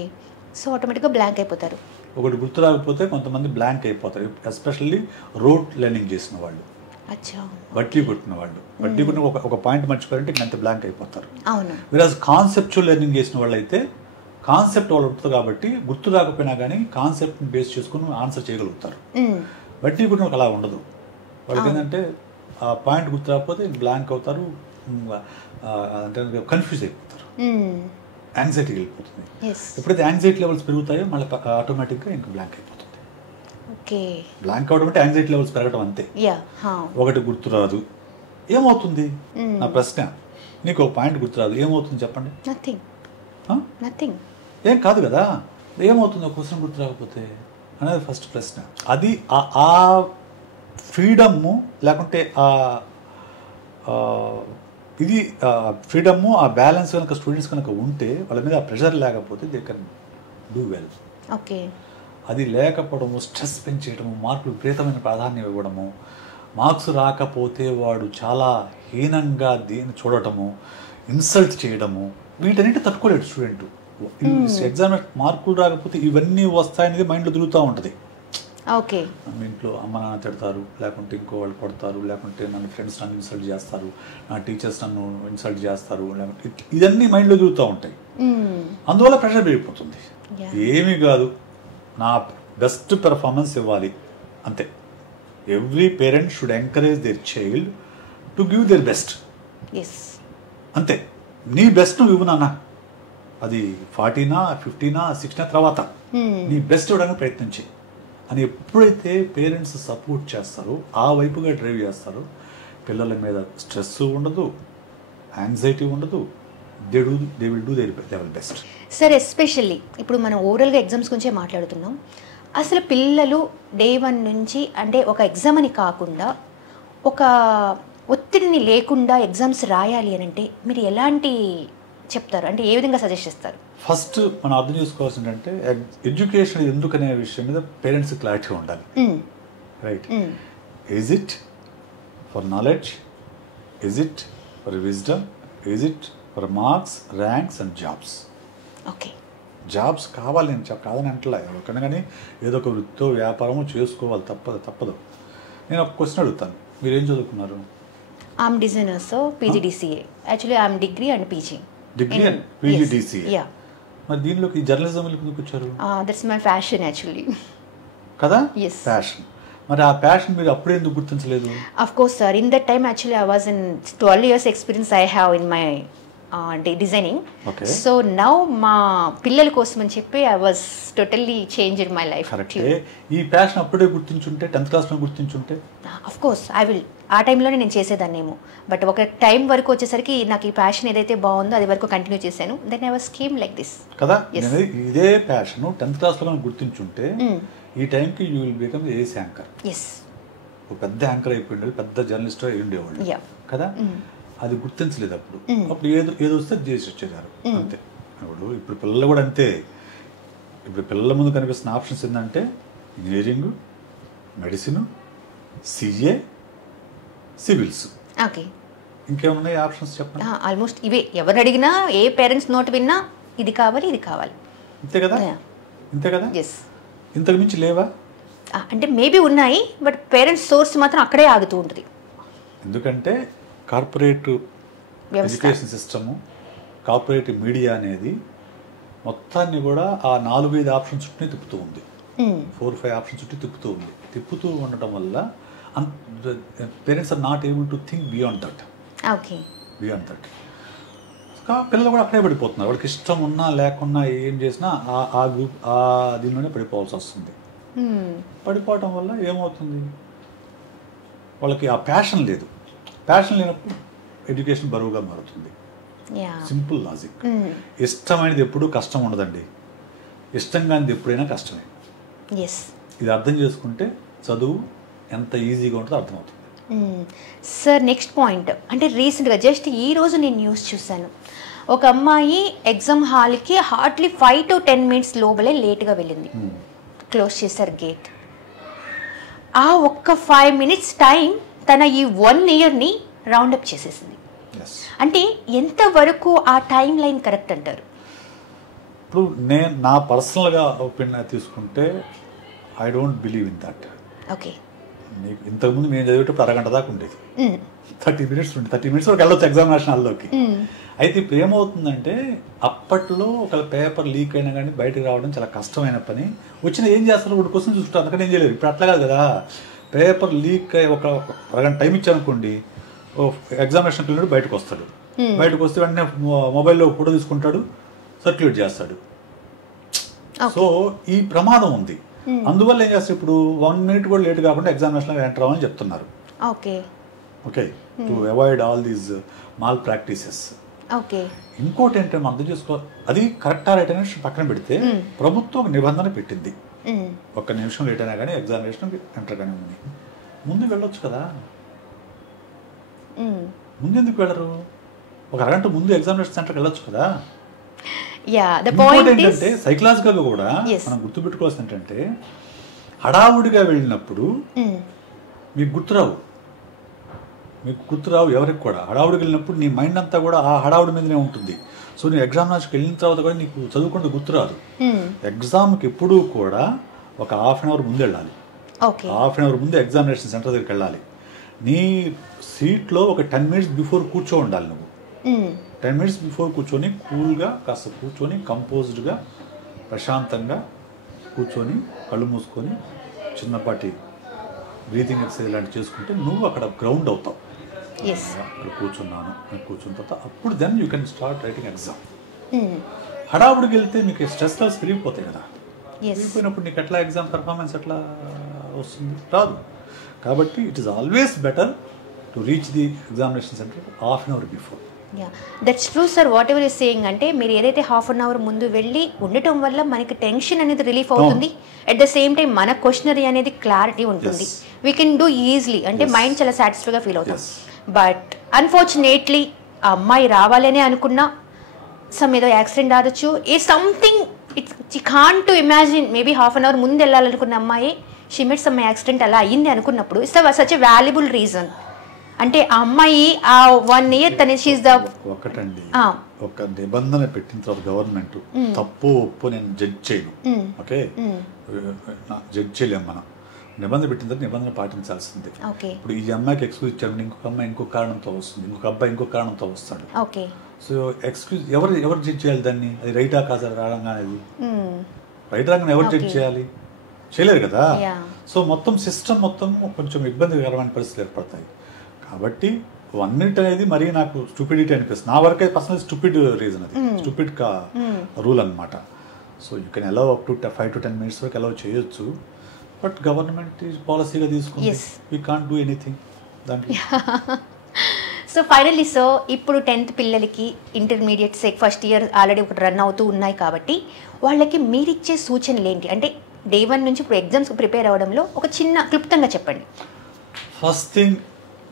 సో ఆటోమేటిక్గా బ్లాంక్ అయిపోతారు. ఒకటి గుర్తు రాకపోతే కొంతమంది బ్లాంక్ అయిపోతారు, ఎస్పెషల్లీ రోడ్ లెర్నింగ్ చేసిన వాళ్ళు, బట్టి కొట్టిన వాళ్ళు. బట్టి కొట్టిన ఒక పాయింట్ మర్చిపోయారంటే ఇంకంత బ్లాంక్ అయిపోతారు. విరాజ్ కాన్సెప్చువల్ లెర్నింగ్ చేసిన వాళ్ళు అయితే కాన్సెప్ట్ వాళ్ళు ఉంటుంది కాబట్టి గుర్తు రాకపోయినా కానీ కాన్సెప్ట్ని బేస్ చేసుకుని ఆన్సర్ చేయగలుగుతారు. బట్టి కొట్టిన అలా ఉండదు. వాళ్ళకి ఏంటంటే ఆ పాయింట్ గుర్తు రాకపోతే బ్లాంక్ అవుతారు, అంటే కన్ఫ్యూజ్ అయిపోతారు, యాంగ్జైటీకి వెళ్ళిపోతుంది. ఎప్పుడైతే యాంగ్జైటీ లెవెల్స్ పెరుగుతాయో మళ్ళీ ఆటోమేటిక్గా ఇంకా బ్లాంక్ అయిపోతుంది. బ్లాంక్ అవడం అంటే యాంగ్జైటీ లెవెల్స్ పెరగడం అంతే. ఒకటి గుర్తురాదు ఏమవుతుంది? నా ప్రశ్న, నీకు ఒక పాయింట్ గుర్తురాదు ఏమవుతుంది చెప్పండి? ఏం కాదు కదా, ఏమవుతుంది ఒక క్వశ్చన్ గుర్తు రాకపోతే అనేది ఫస్ట్ ప్రశ్న. అది ఆ ఫ్రీడము లేకుంటే ఇది ఫ్రీడము, ఆ బ్యాలెన్స్ కనుక స్టూడెంట్స్ కనుక ఉంటే వాళ్ళ మీద ఆ ప్రెషర్ లేకపోతే దే కెన్ డూ వెల్. అది లేకపోవడము, స్ట్రెస్ పెంచేయడము, మార్కులు విపరీతమైన ప్రాధాన్యం ఇవ్వడము, మార్క్స్ రాకపోతే వాడు చాలా హీనంగా దీన్ని చూడటము, ఇన్సల్ట్ చేయడము, వీటన్నిటి తట్టుకోలేడు స్టూడెంట్. ఎగ్జామ్ మార్కులు రాకపోతే ఇవన్నీ వస్తాయనేది మైండ్లో తిరుగుతూ ఉంటుంది. మీ ఇంట్లో అమ్మ నాన్న తిడతారు, లేకుంటే ఇంకో వాళ్ళు కొడతారు, లేకుంటే మన ఫ్రెండ్స్ నన్ను ఇన్సల్ట్ చేస్తారు, నా టీచర్స్ నన్ను ఇన్సల్ట్ చేస్తారు, లేకుంటే ఇవన్నీ మైండ్లో తిరుగుతూ ఉంటాయి. అందువల్ల ప్రెషర్ పెరిగిపోతుంది. ఏమీ కాదు, నా బెస్ట్ పెర్ఫార్మెన్స్ ఇవ్వాలి అంతే. Every parent should encourage there child to give their best. అంతే, నీ బెస్ట్ నువ్వు ఇవ్వు నాన్న, అది 40నా 50నా 60 తర్వాత నీ బెస్ట్ ఇవ్వడానికి ప్రయత్నించి అని ఎప్పుడైతే పేరెంట్స్ సపోర్ట్ చేస్తారో, ఆ వైపుగా డ్రైవ్ చేస్తారో, పిల్లల మీద స్ట్రెస్ ఉండదు, యాంగ్జైటీ ఉండదు, they will do their level best. Sir especially ఇప్పుడు మనం ఓవరాల్గా ఎగ్జామ్స్ గురించే మాట్లాడుతున్నాం. అసలు పిల్లలు డే 1 నుంచి అంటే ఒక ఎగ్జామ్ అని కాకుండా ఒక ఒత్తిడిని లేకుండా ఎగ్జామ్స్ రాయాలి అని అంటే మీరు ఎలాంటి చెప్తారు, అంటే ఏ విధంగా సజెస్ట్ చేస్తారు? ఫస్ట్ మనం అర్థం చేసుకోవాల్సింది అంటే ఎడ్యుకేషన్ ఎందుకనే విషయం మీద పేరెంట్స్ క్లారిటీ ఉండాలి. Right, is it for knowledge, is it for wisdom, is it for marks, ranks and jobs. Okay, jobs కావాలి నేను కాదని అంటలే, ఎవరికైనా కానీ ఏదో ఒక వృత్తో వ్యాపారమో చేసుకోవాలి, తప్పదు. నేను ఒక క్వశ్చన్ అడుగుతాను, మీరు ఏం చదువుకున్నారు? I'm designer, so PGDCA. Actually I'm degree and PG. Degree and PGDCA. మరి దీనిలోకి జర్నలిజం ఎందుకు వచ్చారు? That's my fashion actually. కదా, yes, ప్యాషన్. మరి ఆ ప్యాషన్ మీరు అప్పుడే ఎందుకు గుర్తించలేదు? Of course sir, in that time actually I was in 12 years experience I have in my అంటే డిజైనింగ్. సో నౌ మా పిల్లల కోసం అని చెప్పి I was totally change in my life. ఈ ప్యాషన్ అప్పుడే గుర్తించుంటే 10th క్లాస్లో గుర్తించుంటే ఆఫ్ కోర్స్ ఐ విల్, ఆ టైంలోనే నేను చేసేదాన్నేమో. బట్ ఒక టైం వరకు వచ్చేసరికి నాకు ఈ ప్యాషన్ ఏదైతే బాగుందో అది వరకు కంటిన్యూ చేశాను. Then I was came like this. కదా, ఇదే ప్యాషన్ 10th క్లాస్లో గుర్తించుంటే ఈ టైంకి you will become ace anchor. Yes, ఒక పెద్ద యాంకర్ అయిపోయింది, పెద్ద జర్నలిస్ట్ అయి ఉండేవాళ్ళు కదా. అది గుర్తించలేదు అప్పుడు ఏదో వస్తే చేసి వచ్చేదారు అంతే. ఇప్పుడు పిల్లలు కూడా అంతే. ఇప్పుడు పిల్లల ముందు కనిపిస్తున్న ఆప్షన్స్ ఏంటంటే engineering, medicine, CA, civils. Okay, ఇంకేమున్నాయి ఆప్షన్స్ చెప్పండి? ఆల్మోస్ట్ ఇవే. ఎవరు అడిగినా, ఏ పేరెంట్స్ నోట్ విన్నా ఇది కావాలి, ఇది కావాలి. అంతే కదా. ఎస్, ఇంతకు మించి లేవా? అంటే మేబీ ఉన్నాయి, బట్ పేరెంట్స్ సోర్స్ మాత్రం అక్కడే ఆగుతూ ఉంటుంది. ఎందుకంటే corporate education system, corporate media అనేది మొత్తాన్ని కూడా ఆ 4-5 ఆప్షన్స్ చుట్టూ తిప్పుతూ ఉంది. 4-5 ఆప్షన్స్ చుట్టూ తిప్పుతూ ఉండటం వల్ల parents are not able to think beyond that. పిల్లలు కూడా అక్కడే పడిపోతున్నారు. వాళ్ళకి ఇష్టం ఉన్నా లేకున్నా ఏం చేసినా ఆ గ్రూప్ దీనిలోనే పడిపోవాల్సి వస్తుంది. పడిపోవటం వల్ల ఏమవుతుంది, వాళ్ళకి ఆ ప్యాషన్ లేదు. ప్యాషన్ లేనప్పుడు ఎడ్యుకేషన్ బరువుగా మారుతుంది. Simple logic. ఇష్టమైనది ఎప్పుడూ కష్టం ఉండదండి, ఇష్టం కానిది ఎప్పుడైనా కష్టమే. ఇది అర్థం చేసుకుంటే చదువు ఎంత ఈజీగా ఉంటుందో అర్థమవుతుంది. సార్ నెక్స్ట్ పాయింట్, అంటే రీసెంట్గా జస్ట్ ఈ రోజు నేను న్యూస్ చూశాను. ఒక అమ్మాయి ఎగ్జామ్ హాల్కి హార్డ్లీ 5 to 10 minutes లోపలే లేట్గా వెళ్ళింది. క్లోజ్ చేశారు గేట్. ఆ ఒక్క 5 minutes టైం తన ఈ 1 yearని రౌండప్ చేసేసింది. అంటే ఎంతవరకు ఆ టైం లైన్ కరెక్ట్ అంటారు? ఇప్పుడు నేను నా పర్సనల్గా ఒపీనియన్ తీసుకుంటే I don't believe in that. Okay, నీకు ఇంతకుముందు మేము చదివేటప్పుడు అరగంట దాకా ఉండేది, 30 minutes ఉండే, 30 minutes వరకు వెళ్ళొచ్చు ఎగ్జామినేషన్ హాల్లోకి. అయితే ఇప్పుడు ఏమవుతుందంటే అప్పట్లో ఒక పేపర్ లీక్ అయినా కానీ బయటకు రావడం చాలా కష్టమైన పని. వచ్చిన ఏం చేస్తారు, ఒకటి క్వశ్చన్ చూసుకుంటారు, అందుకని ఏం చేయలేరు. ఇప్పుడు అట్లా కాదు కదా, పేపర్ లీక్ అయ్యి ఒక అరగంట టైం ఇచ్చారనుకోండి, ఎగ్జామినేషన్కి వెళ్ళినప్పుడు బయటకు వస్తాడు. బయటకు వస్తే వెంటనే మొబైల్లో ఫోటో తీసుకుంటాడు, సర్క్యులేట్ చేస్తాడు. సో ఈ ప్రమాదం ఉంది. అందువల్ల ఏం చేస్తారు, ఇప్పుడు 1 minute కూడా లేట్ కాకుండా ఎగ్జామినేషన్లో ఎంటర్ అవ్వాలని చెప్తున్నారు. Okay, to avoid all these mall practices. ఇంకోటి ఏంటంటే మనం అర్థం చేసుకోవాలి, అది కరెక్టా రైట్ అనేది పక్కన పెడితే ప్రభుత్వం ఒక నిబంధన పెట్టింది, 1 నిమిషం లేట్ అయినా కానీ ఎగ్జామినేషన్ ఎంటర్ కానీ ఉంది. ముందు వెళ్ళొచ్చు కదా, ముందు ఎందుకు వెళ్ళరు? ఒక అరగంట ముందు ఎగ్జామినేషన్ సెంటర్కి వెళ్ళొచ్చు కదా. ఏంటంటే సైకలాజికల్గా కూడా మనం గుర్తుపెట్టుకోవాల్సింది ఏంటంటే, హడావుడిగా వెళ్ళినప్పుడు మీకు గుర్తురావు ఎవరికి కూడా. హడావుడికి వెళ్ళినప్పుడు నీ మైండ్ అంతా కూడా ఆ హడావుడి మీదనే ఉంటుంది. సో నువ్వు ఎగ్జామినేషన్కి వెళ్ళిన తర్వాత కూడా నీకు చదువుకుంటే గుర్తురాదు. ఎగ్జామ్కి ఎప్పుడూ కూడా ఒక 1/2 hour ముందు వెళ్ళాలి. 1/2 hour ముందు ఎగ్జామినేషన్ సెంటర్ దగ్గరికి వెళ్ళాలి. నీ సీట్లో ఒక 10 minutes బిఫోర్ కూర్చో ఉండాలి. నువ్వు 10 minutes బిఫోర్ కూర్చొని కూల్గా కాస్త కూర్చొని కంపోజ్డ్గా ప్రశాంతంగా కూర్చొని కళ్ళు మూసుకొని చిన్నపాటి బ్రీతింగ్ ఎక్సర్సైజ్ లాంటివి చేసుకుంటే నువ్వు అక్కడ గ్రౌండ్ అవుతావు. అక్కడ కూర్చున్న తర్వాత అప్పుడు then you can start writing exam. హడావుడికి వెళ్తే మీకు స్ట్రెస్ లెవెల్స్ పెరిగిపోతాయి కదా. పెరిగిపోయినప్పుడు నీకు ఎట్లా ఎగ్జామ్ పర్ఫార్మెన్స్ ఎట్లా వస్తుంది? రాదు. కాబట్టి it is always better to reach the examination centre 1/2 hour before. That's true sir. What ever is saying అంటే మీరు ఏదైతే హాఫ్ అన్ అవర్ ముందు వెళ్ళి ఉండటం వల్ల మనకి టెన్షన్ అనేది రిలీఫ్ అవుతుంది, అట్ ద సేమ్ టైం మన క్వశ్చనరీ అనేది క్లారిటీ ఉంటుంది, వీ కెన్ డూ ఈజీలీ, అంటే మైండ్ చాలా సాటిస్ఫైగా ఫీల్ అవుతాం. బట్ అన్ఫార్చునేట్లీ ఆ అమ్మాయి రావాలనే అనుకున్నా సమ్ ఏదో యాక్సిడెంట్ అవ్వచ్చు, a something it's can't to imagine. Maybe half an hour ముందు వెళ్ళాలనుకున్న అమ్మాయి షీ మెట్ సమ్ యాక్సిడెంట్ అలా అయ్యింది అనుకున్నప్పుడు it's such a valuable reason. అంటే ఆ అమ్మాయి ఆ 1 year తన షీఈస్ ద ఒకటండి, ఒక నిబంధన పెట్టిన తర్వాత గవర్నమెంట్ తప్పు ఒప్పు నేను జడ్జ్ చేయను, ఓకే, జడ్జ్ చేయలేము మనం. నిబంధన పెట్టిన తర్వాత నిబంధన పాటించాల్సిందే. ఇప్పుడు ఈ అమ్మాయికి ఎక్స్క్యూజ్ ఇచ్చాడు, ఇంకొక అమ్మాయి ఇంకొక కారణంతో వస్తుంది, ఇంకొక అబ్బాయి ఇంకొక కారణంతో వస్తాడు. సో ఎక్స్క్యూజ్ ఎవరు జడ్జ్ చేయాలి దాన్ని? అది రైటా కాదా రావడంగా, అది రైట్ రాగానే ఎవరు జడ్జ్ చేయాలి? చేయలేరు కదా. సో మొత్తం సిస్టమ్ మొత్తం కొంచెం ఇబ్బందికరమైన పరిస్థితులు ఏర్పడతాయి. కాబట్టి 1 minute అనేది మరీ నాకు స్టూపిడిటీ అనిపిస్తుంది. నా వరకే పర్సనల్ స్టూపిడ్ రీజన్, అది స్టూపిడ్ రూల్ అనమాట. So you can allow up to 5 to 10 minutes వరకు అలౌ చేయొచ్చు. బట్ గవర్నమెంట్ పాలసీగా తీసుకుంది, వీ కాంట్ డూ ఎనీథింగ్ దాంట్లో. సో ఫైనల్లీ సో ఇప్పుడు 10th పిల్లలకి ఇంటర్మీడియట్ ఫస్ట్ ఇయర్ ఆల్రెడీ ఒకటి రన్ అవుతూ ఉన్నాయి కాబట్టి వాళ్ళకి మీరిచ్చే సూచనలు ఏంటి? అంటే డే 1 నుంచి ఇప్పుడు ఎగ్జామ్స్ ప్రిపేర్ అవ్వడంలో ఒక చిన్న క్లుప్తంగా చెప్పండి. ఫస్ట్ థింగ్,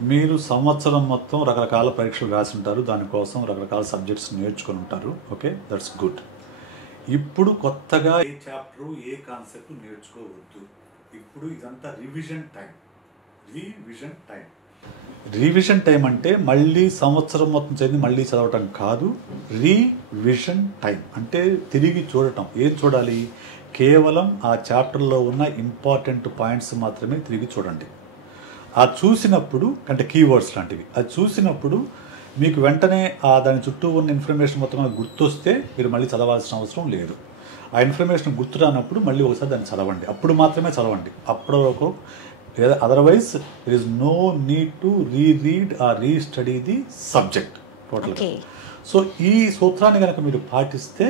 మీరు సంవత్సరం మొత్తం రకరకాల పరీక్షలు రాసి ఉంటారు, దానికోసం రకరకాల సబ్జెక్ట్స్ నేర్చుకుని ఉంటారు, ఓకే, దట్స్ గుడ్. ఇప్పుడు కొత్తగా ఏ చాప్టర్ ఏ కాన్సెప్ట్ నేర్చుకోవద్దు. ఇప్పుడు ఇదంతా రివిజన్ టైం. రివిజన్ టైం అంటే మళ్ళీ సంవత్సరం మొత్తం చదివి మళ్ళీ చదవటం కాదు. రివిజన్ టైం అంటే తిరిగి చూడటం. ఏం చూడాలి? కేవలం ఆ చాప్టర్లో ఉన్న ఇంపార్టెంట్ పాయింట్స్ మాత్రమే తిరిగి చూడండి. ఆ చూసినప్పుడు అంటే కీవర్డ్స్ లాంటివి, అది చూసినప్పుడు మీకు వెంటనే దాని చుట్టూ ఉన్న ఇన్ఫర్మేషన్ మొత్తం గుర్తొస్తే మీరు మళ్ళీ చదవాల్సిన అవసరం లేదు. ఆ ఇన్ఫర్మేషన్ గుర్తు రానప్పుడు మళ్ళీ ఒకసారి దాన్ని చదవండి, అప్పుడు మాత్రమే చదవండి. అప్పటి వరకు otherwise there is no need to reread or restudy the subject టోటల్గా. సో ఈ సూత్రాన్ని కనుక మీరు పాటిస్తే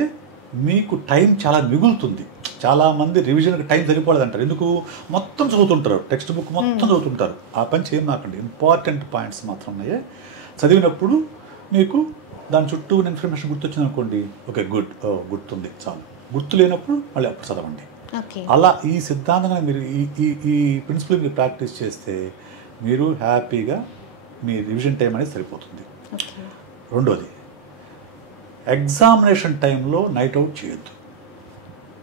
మీకు టైం చాలా మిగులుతుంది. చాలామంది రివిజన్కి టైం సరిపోలేదంటారు. ఎందుకు? మొత్తం చదువుతుంటారు, టెక్స్ట్ బుక్ మొత్తం చదువుతుంటారు. ఆ పని చేయమాకండి. ఇంపార్టెంట్ పాయింట్స్ మాత్రం ఉన్నాయే చదివినప్పుడు మీకు దాని చుట్టూ ఉన్న ఇన్ఫర్మేషన్ గుర్తొచ్చింది అనుకోండి, ఓకే గుడ్, గుర్తుంది, చాలు. గుర్తు లేనప్పుడు మళ్ళీ అప్పుడు చదవండి. అలా ఈ సిద్ధాంతంగా మీరు ఈ ప్రిన్సిపల్ మీరు ప్రాక్టీస్ చేస్తే మీరు హ్యాపీగా మీ రివిజన్ టైం అనేది సరిపోతుంది. రెండోది, ఎగ్జామినేషన్ టైంలో నైట్ అవుట్ చేయొద్దు,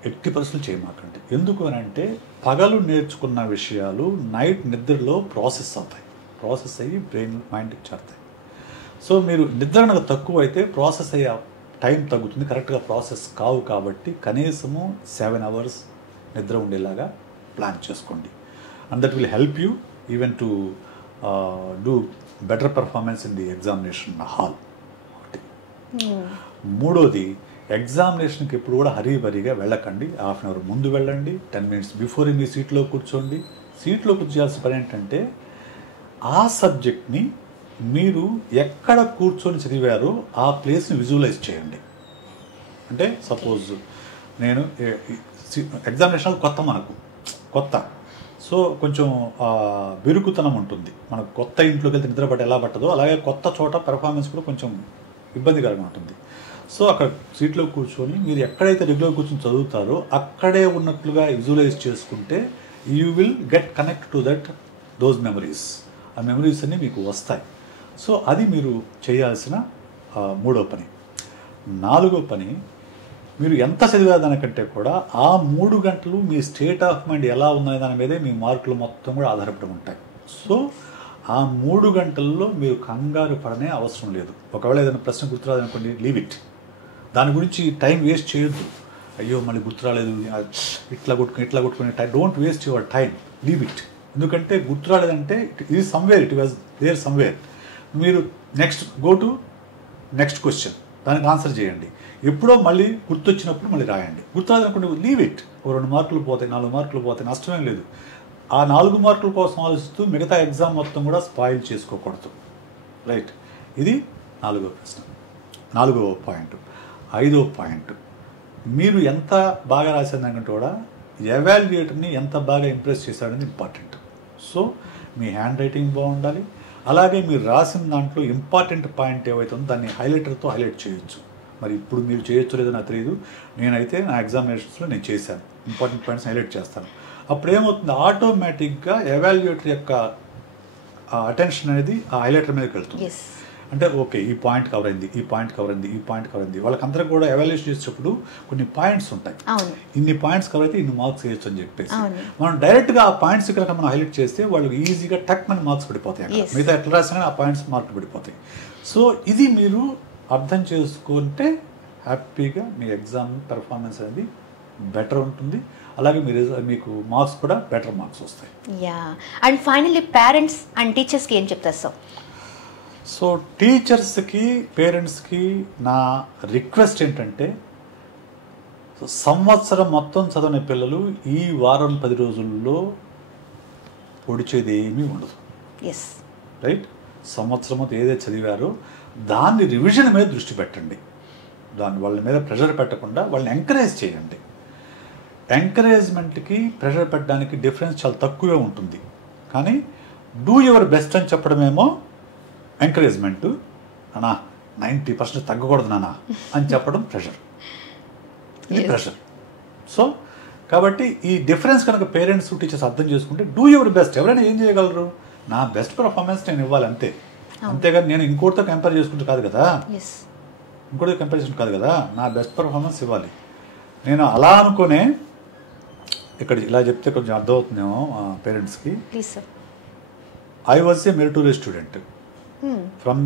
ఎట్టి పరిస్థితులు చేయమాకండి. ఎందుకు అని అంటే పగలు నేర్చుకున్న విషయాలు నైట్ నిద్రలో ప్రాసెస్ అవుతాయి, ప్రాసెస్ అయ్యి బ్రెయిన్ మైండ్కి చేరుతాయి. సో మీరు నిద్ర తక్కువ అయితే ప్రాసెస్ అయ్యే టైం తగ్గుతుంది, కరెక్ట్గా ప్రాసెస్ కావు. కాబట్టి కనీసము 7 hours నిద్ర ఉండేలాగా ప్లాన్ చేసుకోండి. And that will help you even to do better performance in the examination hall. ఒకటి. మూడోది, ఎగ్జామినేషన్కి ఎప్పుడు కూడా హరీబరీగా వెళ్ళకండి. 1/2 hour ముందు వెళ్ళండి, 10 minutes బిఫోర్ మీ సీట్లో కూర్చోండి. సీట్లో కూర్చోయాల్సిన పని ఏంటంటే ఆ సబ్జెక్ట్ని మీరు ఎక్కడ కూర్చొని చదివారో ఆ ప్లేస్ని విజువలైజ్ చేయండి. అంటే సపోజ్ నేను ఎగ్జామినేషన్ మనకు కొత్త, సో కొంచెం బెరుకుతనం ఉంటుంది. మనకు కొత్త ఇంట్లోకి వెళ్తే నిద్రపట్టి ఎలా పట్టదో అలాగే కొత్త చోట పెర్ఫార్మెన్స్ కూడా కొంచెం ఇబ్బందికరంగా ఉంటుంది. సో అక్కడ సీట్లో కూర్చొని మీరు ఎక్కడైతే రెగ్యులర్ కూర్చొని చదువుతారో అక్కడే ఉన్నట్లుగా విజువలైజ్ చేసుకుంటే you will get connect to those memories. ఆ మెమరీస్ అన్నీ మీకు వస్తాయి. సో అది మీరు చేయాల్సిన 3వ పని. 4వ పని, మీరు ఎంత చదివే దానికంటే కూడా ఆ 3 గంటలు మీ స్టేట్ ఆఫ్ మైండ్ ఎలా ఉన్నది దాని మీదే మీ మార్కులు మొత్తం కూడా ఆధారపడి ఉంటాయి. సో ఆ 3 గంటల్లో మీరు కంగారు పడనే అవసరం లేదు. ఒకవేళ ఏదైనా ప్రశ్న గుర్తురాదనుకోండి, లీవ్ ఇట్. దాని గురించి టైం వేస్ట్ చేయొద్దు. అయ్యో మళ్ళీ గుర్తురాలేదు, ఇట్లా కొట్టుకునే time, don't waste your time, leave it. ఎందుకంటే గుర్తురాలేదంటే it is somewhere, it was there somewhere. మీరు గో టు నెక్స్ట్ క్వశ్చన్, దానికి ఆన్సర్ చేయండి. ఎప్పుడో మళ్ళీ గుర్తొచ్చినప్పుడు మళ్ళీ రాయండి. గుర్తురాదనుకోండి, లీవ్ ఇట్. 2 మార్కులు పోతాయి, 4 మార్కులు పోతాయి, నష్టమేం లేదు. ఆ 4 మార్కుల కోసం ఆలోచిస్తూ మిగతా ఎగ్జామ్ మొత్తం కూడా స్పాయిల్ చేసుకోకూడదు. రైట్. ఇది 4వ ప్రశ్న, 4వ పాయింట్. 5వ పాయింట్, మీరు ఎంత బాగా రాసేదానికంటే కూడా ఎవాల్యుయేటర్ని ఎంత బాగా ఇంప్రెస్ చేశాడని ఇంపార్టెంట్. సో మీ హ్యాండ్ రైటింగ్ బాగుండాలి, అలాగే మీరు రాసిన దాంట్లో ఇంపార్టెంట్ పాయింట్ ఏవైతే ఉందో దాన్ని హైలైటర్తో హైలైట్ చేయొచ్చు. మరి ఇప్పుడు మీరు చేయొచ్చు లేదో నాకు తెలియదు. నేనైతే నా ఎగ్జామినేషన్స్లో నేను చేశాను. ఇంపార్టెంట్ పాయింట్స్ హైలైట్ చేస్తాను. అప్పుడు ఏమవుతుంది, ఆటోమేటిక్గా ఎవాల్యుయేటర్ యొక్క అటెన్షన్ అనేది ఆ హైలైటర్ మీదకి వెళ్తుంది. అంటే ఓకే, ఈ పాయింట్ కవర్ అయింది, ఈ పాయింట్ కవర్ అయింది, ఈ పాయింట్ కవర్ అయింది. వాళ్ళకందరూ కూడా ఎవాల్యుయేషన్ చేసేటప్పుడు కొన్ని పాయింట్స్ ఉంటాయి. ఇన్ని పాయింట్స్ కవర్ అయితే ఇన్ని మార్క్స్ వేయచ్చు అని చెప్పేసి మనం డైరెక్ట్గా ఆ పాయింట్స్ ఇక్కడ మనం హైలైట్ చేస్తే వాళ్ళు ఈజీగా టక్ మన మార్క్స్ పడిపోతాయి. మిగతా ఎట్లా రాసినా ఆ పాయింట్స్ మార్కులు పడిపోతాయి. సో ఇది మీరు అర్థం చేసుకుంటే హ్యాపీగా మీ ఎగ్జామ్ పెర్ఫార్మెన్స్ అనేది బెటర్ ఉంటుంది. అలాగే మీకు మార్క్స్ కూడా బెటర్ మార్క్స్ వస్తాయి. అండ్ ఫైనల్లీ పేరెంట్స్ అండ్ టీచర్స్కి ఏం చెప్తారు సార్? సో టీచర్స్కి పేరెంట్స్కి నా రిక్వెస్ట్ ఏంటంటే, సంవత్సరం మొత్తం చదివిన పిల్లలు ఈ వారం 10 రోజుల్లో పొడిచేది ఏమీ ఉండదు. రైట్? సంవత్సరం మొత్తం ఏదైతే చదివారో దాన్ని రివిజన్ మీద దృష్టి పెట్టండి. దాని వాళ్ళ మీద ప్రెషర్ పెట్టకుండా వాళ్ళని ఎంకరేజ్ చేయండి. ఎంకరేజ్మెంట్కి ప్రెషర్ పెట్టడానికి డిఫరెన్స్ చాలా తక్కువే ఉంటుంది. కానీ డూ యువర్ బెస్ట్ అని చెప్పడమేమో ఎంకరేజ్మెంట్. నానా 90% తగ్గకూడదు నానా అని చెప్పడం ప్రెషర్. ఇది ప్రెషర్. సో కాబట్టి ఈ డిఫరెన్స్ కనుక పేరెంట్స్ టీచర్స్ అర్థం చేసుకుంటే డూ యువర్ బెస్ట్. ఎవరైనా ఏం చేయగలరు? నా బెస్ట్ పర్ఫార్మెన్స్ నేను ఇవ్వాలి అంతే. అంతేగాని నేను ఇంకోటితో కంపేర్ చేసుకుంటే కాదు కదా, ఇంకోటితో కంపారిజన్ కాదు కదా, నా బెస్ట్ పర్ఫార్మెన్స్ ఇవ్వాలి. నేను అలా అనుకునే ఇక్కడ ఇలా చెప్తే కొంచెం అర్థమవుతుందేమో పేరెంట్స్కి. I was a meritorious student from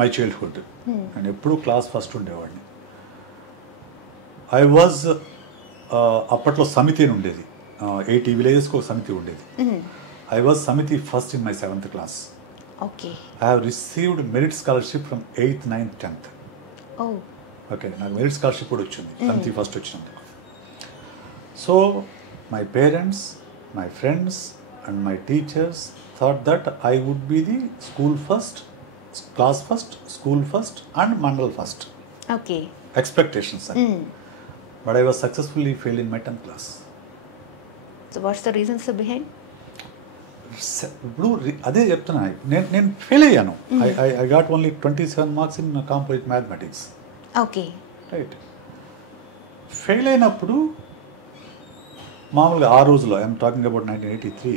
my childhood. నేను ఎప్పుడూ క్లాస్ ఫస్ట్ ఉండేవాడిని. ఐ వాజ్ అప్పట్లో సమితి అని ఉండేది, 80 విలేజెస్కి ఒక సమితి ఉండేది. ఐ వాజ్ సమితి first in my 7th class. I have received merit scholarship from 8th, 9th, 10th. Okay, నాకు మెరిట్ స్కాలర్షిప్ కూడా వచ్చింది సమితి ఫస్ట్ వచ్చినందుకు. So my parents, my friends and my teachers thought that I would be the school first, class first, school first and mandal first. Expectations. But I was successfully fail in my 10th class. So what's the reasons behind? ఇప్పుడు అదే చెప్తున్నా, నేను fail అయ్యాను. I got only 27 marks in composite mathematics. Right. Fail అయినప్పుడు మామూలుగా ఆ రోజులో I'm talking about 1983,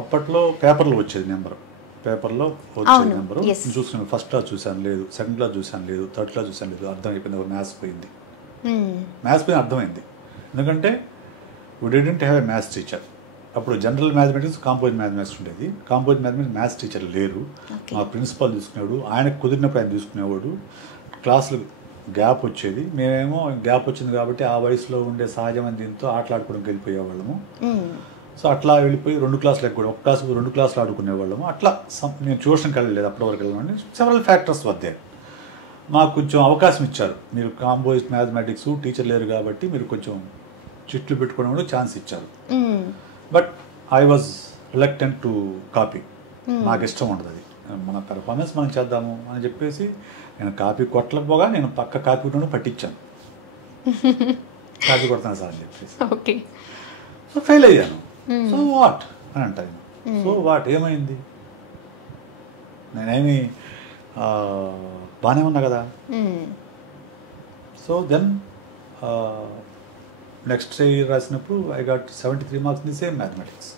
అప్పట్లో పేపర్లో వచ్చేది నెంబరు, పేపర్లో వచ్చేది నెంబరు చూసుకున్నాను. ఫస్ట్ క్లాస్ చూశాను లేదు, సెకండ్ క్లాస్ చూశాను లేదు, థర్డ్ క్లాస్ చూశాను లేదు, అర్థం అయిపోయింది. మ్యాథ్స్ పోయింది, మ్యాథ్స్ పోయింది అర్థమైంది. ఎందుకంటే we didn't have a maths teacher. అప్పుడు జనరల్ మ్యాథమెటిక్స్, కాంపోజిట్ మ్యాథమెటిక్స్ ఉండేది. కాంపోజిట్ మ్యాథమెటిక్స్ మ్యాథ్స్ టీచర్ లేరు. మా ప్రిన్సిపాల్ తీసుకునేవాడు, ఆయనకు కుదిరినప్పుడు ఆయన తీసుకునేవాడు. క్లాసులు గ్యాప్ వచ్చేది, మేమేమో గ్యాప్ వచ్చింది కాబట్టి ఆ వయసులో ఉండే సహజమైన దీంతో ఆటలాడుకోవడానికి వెళ్ళిపోయేవాళ్ళము. సో అట్లా వెళ్ళిపోయి 2 క్లాసులు ఎక్కువ, ఒక క్లాసు 2 క్లాసులు ఆడుకునేవాళ్ళము. అట్లా నేను ట్యూషన్కి వెళ్ళలేదు అప్పటి వరకు వెళ్ళమండి. సెవరల్ ఫ్యాక్టర్స్ వద్దే మాకు కొంచెం అవకాశం ఇచ్చారు. మీరు కాంపోజిట్ మ్యాథమెటిక్స్ టీచర్ లేరు కాబట్టి మీరు కొంచెం చిట్లు పెట్టుకోవడం కూడా ఛాన్స్ ఇచ్చారు. But I was reluctant to copy. నాకు ఇష్టం ఉండదు అది, మన పెర్ఫార్మెన్స్ మనం చేద్దాము అని చెప్పేసి నేను కాపీ కొట్టలేకపోగా నేను పక్క కాపీ కూడా పట్టించాను. కాపీ కొడతాను సార్ అని చెప్పేసి. సో ఫెయిల్ అయ్యాను. సో వాట్ అని అంటాను. సో వాట్ ఏమైంది, నేనేమి బాగానే ఉన్నా కదా. సో దెన్ నెక్స్ట్ ఇయర్ రాసినప్పుడు I got 73 marks in the same mathematics.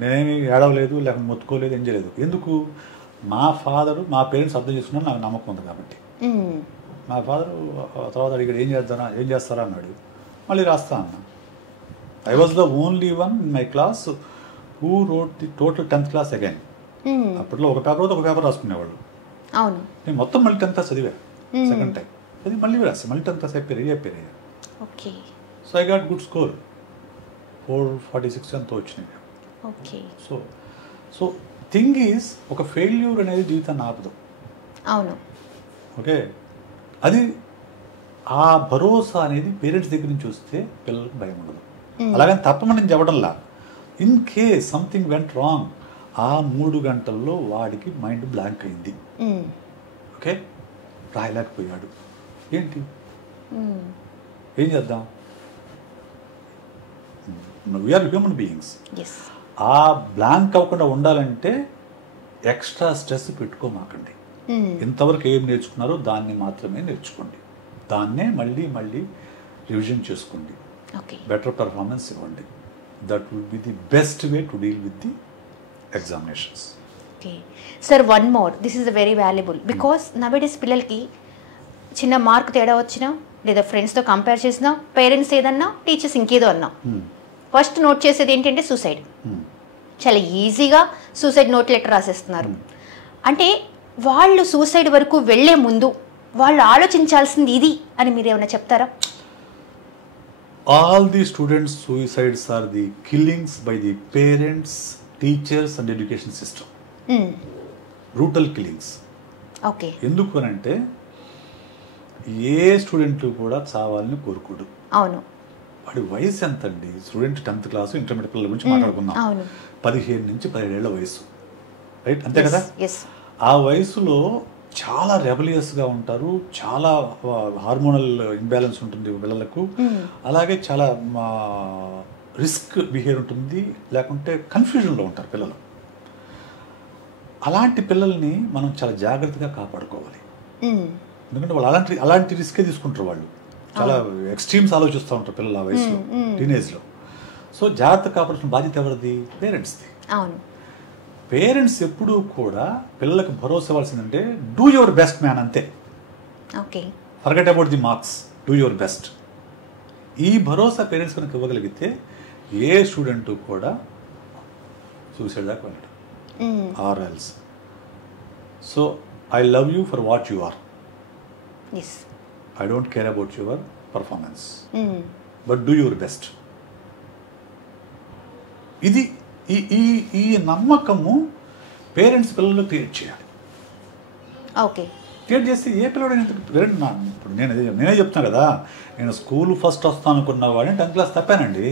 నేనేమి ఏడవలేదు, లేకపోతే మొత్తుకోలేదు, ఏం చేయలేదు. ఎందుకు? మా ఫాదరు, మా పేరెంట్స్ అర్థం చేసుకున్నా నాకు నమ్మకం ఉంది కాబట్టి. మా ఫాదరు తర్వాత అడిగాడు ఏం చేస్తారా అన్నాడు. మళ్ళీ రాస్తా అన్నా. I was the only one in my class who wrote the total 10th class again. అప్పట్లో ఒక పేపర్ ఒక పేపర్ రాసుకునేవాళ్ళు. నేను మొత్తం మళ్ళీ 10th class చదివా సెకండ్ టైం. అది మళ్ళీ రాస్తా, మళ్ళీ 10th class అయిపోయాయి. So I got good score, 446 ఎంతో వచ్చినాయి. సో థింగ్ ఈజ్, ఒక ఫెయిల్యూర్ అనేది జీవితాన్ని ఆపదు. ఓకే, అది ఆ భరోసా అనేది పేరెంట్స్ దగ్గర నుంచి వస్తే పిల్లలకు భయం ఉండదు. అలాగని తప్పమని నేను చెప్పడంలా. In case something went wrong, ఆ 3 గంటల్లో వాడికి మైండ్ బ్లాంక్ అయింది. ఓకే, రాయలేకపోయాడు, ఏంటి ఏం చేద్దాం? We are human beings. ఆ బ్లాంక్ అవ్వకుండా ఉండాలంటే ఎక్స్ట్రా స్ట్రెస్ పెట్టుకోమాకండి. ఇంతవరకు ఏం నేర్చుకున్నారో దాన్ని మాత్రమే నేర్చుకోండి. దాన్నే మళ్ళీ మళ్ళీ రివిజన్ చేసుకోండి. బెటర్ పర్ఫార్మెన్స్ ఇవ్వండి. That would be the best way to deal with the examinations. Okay sir, one more, this is very valuable because nowadays పిల్లలకి చిన్న మార్క్ తేడా వచ్చినా లేదా ఫ్రెండ్స్తో కంపేర్ చేసినా, పేరెంట్స్ ఏదన్నా, టీచర్స్ ఇంకేదో అన్నా, ఫస్ట్ నోట్ చేసేది ఏంటంటే సూసైడ్. చాలా ఈజీగా సూసైడ్ నోట్ లెటర్ రాసేస్తున్నారు. అంటే వాళ్ళు సూసైడ్ వరకు వెళ్లే ముందు వాళ్ళు ఆలోచించాల్సింది ఇది అని మీరు ఏమైనా చెప్తారా? All the students' suicides are the killings by the parents, teachers and education system. Brutal killings. Okay. ఎందుకు అనంటే ఏ స్టూడెంట్ కూడా చావాలని కోరుకోడు. అవును. వాడి వయసు ఎంత అండి? స్టూడెంట్ 10th క్లాస్ ఇంటర్మీడియట్ పిల్లల గురించి మాట్లాడుకుందాం. 17 నుంచి 17 ఏళ్ల వయసు, రైట్? అంతే కదా. ఆ వయసులో చాలా రెబలియస్గా ఉంటారు, చాలా హార్మోనల్ ఇంబ్యాలెన్స్ ఉంటుంది పిల్లలకు, అలాగే చాలా రిస్క్ బిహేవియర్ ఉంటుంది, లేకుంటే కన్ఫ్యూజన్లో ఉంటారు పిల్లలు. అలాంటి పిల్లల్ని మనం చాలా జాగ్రత్తగా కాపాడుకోవాలి. ఎందుకంటే వాళ్ళు అలాంటి రిస్కే తీసుకుంటారు. వాళ్ళు చాలా ఎక్స్ట్రీమ్స్ ఆలోచిస్తూ ఉంటారు పిల్లలు ఆ వయసులో, టీనేజ్లో. సో జాగ్రత్త కాపాడాల్సిన బాధ్యత ఎవరిది? పేరెంట్స్ది. అవును. పేరెంట్స్ ఎప్పుడూ కూడా పిల్లలకు భరోసా ఇవ్వాల్సిందంటే డూ యువర్ బెస్ట్ మ్యాన్, అంతే. Okay. Forget about the marks, do your best. ఈ భరోసా పేరెంట్స్ కనుక ఇవ్వగలిగితే ఏ స్టూడెంట్ కూడా సూసైడ్ దాకా వెళ్ళడు. Or else. So I love you for what you are. I don't care about your performance, but do your best. ఇది ఈ నమ్మకము parents పిల్లలు క్రియేట్ చేయాలి. ఓకే. క్రియేట్ చేస్తే ఏ పిల్లడు ఇప్పుడు నేనే చెప్తాను కదా, నేను స్కూల్ ఫస్ట్ వస్తాను అనుకున్న వాడిని 10th క్లాస్ తప్పానండి.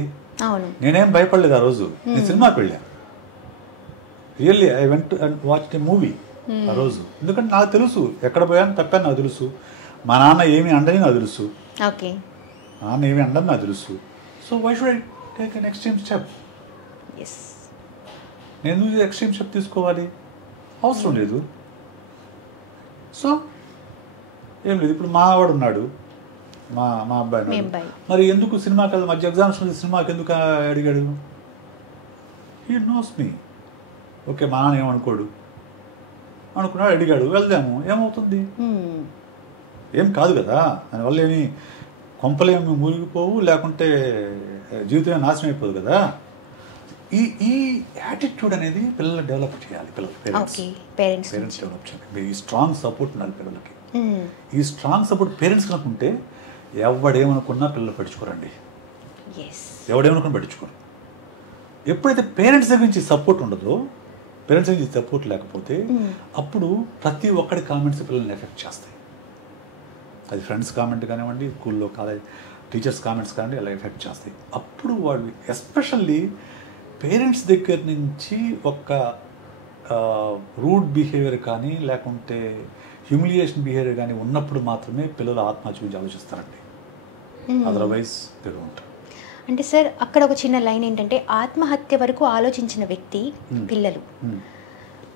నేనేం భయపడలేదు ఆ రోజు. నేను సినిమాకి వెళ్ళా. Really I went and watch a movie ఆ రోజు. ఎందుకంటే నాకు తెలుసు ఎక్కడ పోయాను తప్పాను, నాకు తెలుసు. మా నాన్న ఏమి అండని నాకు తెలుసు. నాన్న ఏమి అండని నాకు తెలుసు. So why should I take an extreme step? నేను ఎక్స్ట్రీమ్ స్టెప్ తీసుకోవాలి అవసరం లేదు. సో ఏం లేదు. ఇప్పుడు మా వాడు ఉన్నాడు, మా అబ్బాయి, మరి ఎందుకు సినిమాకి వెళ్ళి మధ్య ఎగ్జామ్స్ సినిమాకి ఎందుకు అడిగాడు? He knows me. ఓకే, మా నాన్న ఏమనుకోడు అనుకున్నాడు, అడిగాడు, వెళ్దాము, ఏమవుతుంది? ఏం కాదు కదా. దానివల్ల ఏమి కొంపలేమి మురిగిపోవు, లేకుంటే జీవితమే నాశనం అయిపోదు కదా. ఈ యాటిట్యూడ్ అనేది పిల్లలు డెవలప్ చేయాలి. పేరెంట్స్ డెవలప్ చేయాలి. ఈ స్ట్రాంగ్ సపోర్ట్ ఉండాలి పిల్లలకి. ఈ స్ట్రాంగ్ సపోర్ట్ పేరెంట్స్ కనుకుంటే ఎవడేమనుకున్నా పిల్లలు పట్టించుకోరండి. ఎవడేమనుకున్నా పట్టించుకోరు. ఎప్పుడైతే పేరెంట్స్ దగ్గర నుంచి సపోర్ట్ ఉండదో, పేరెంట్స్ దగ్గర నుంచి సపోర్ట్ లేకపోతే అప్పుడు ప్రతి ఒక్కడి కామెంట్స్ పిల్లల్ని ఎఫెక్ట్ చేస్తాయి. అది ఫ్రెండ్స్ కామెంట్ కానివ్వండి, స్కూల్లో కాలేజ్ టీచర్స్ కామెంట్స్ కానివ్వండి, అలా ఎఫెక్ట్ చేస్తాయి. అప్పుడు వాళ్ళు ఎస్పెషల్లీ పేరెంట్స్ దగ్గర నుంచి ఒక రూడ్ బిహేవియర్ కానీ లేకుంటే హ్యూమిలియేషన్ బిహేవియర్ కానీ ఉన్నప్పుడు మాత్రమే పిల్లలు ఆత్మహత్య గురించి ఆలోచిస్తారండి. Otherwise they don't. అంటే సార్ అక్కడ ఒక చిన్న లైన్ ఏంటంటే, ఆత్మహత్య వరకు ఆలోచించిన వ్యక్తి పిల్లలు,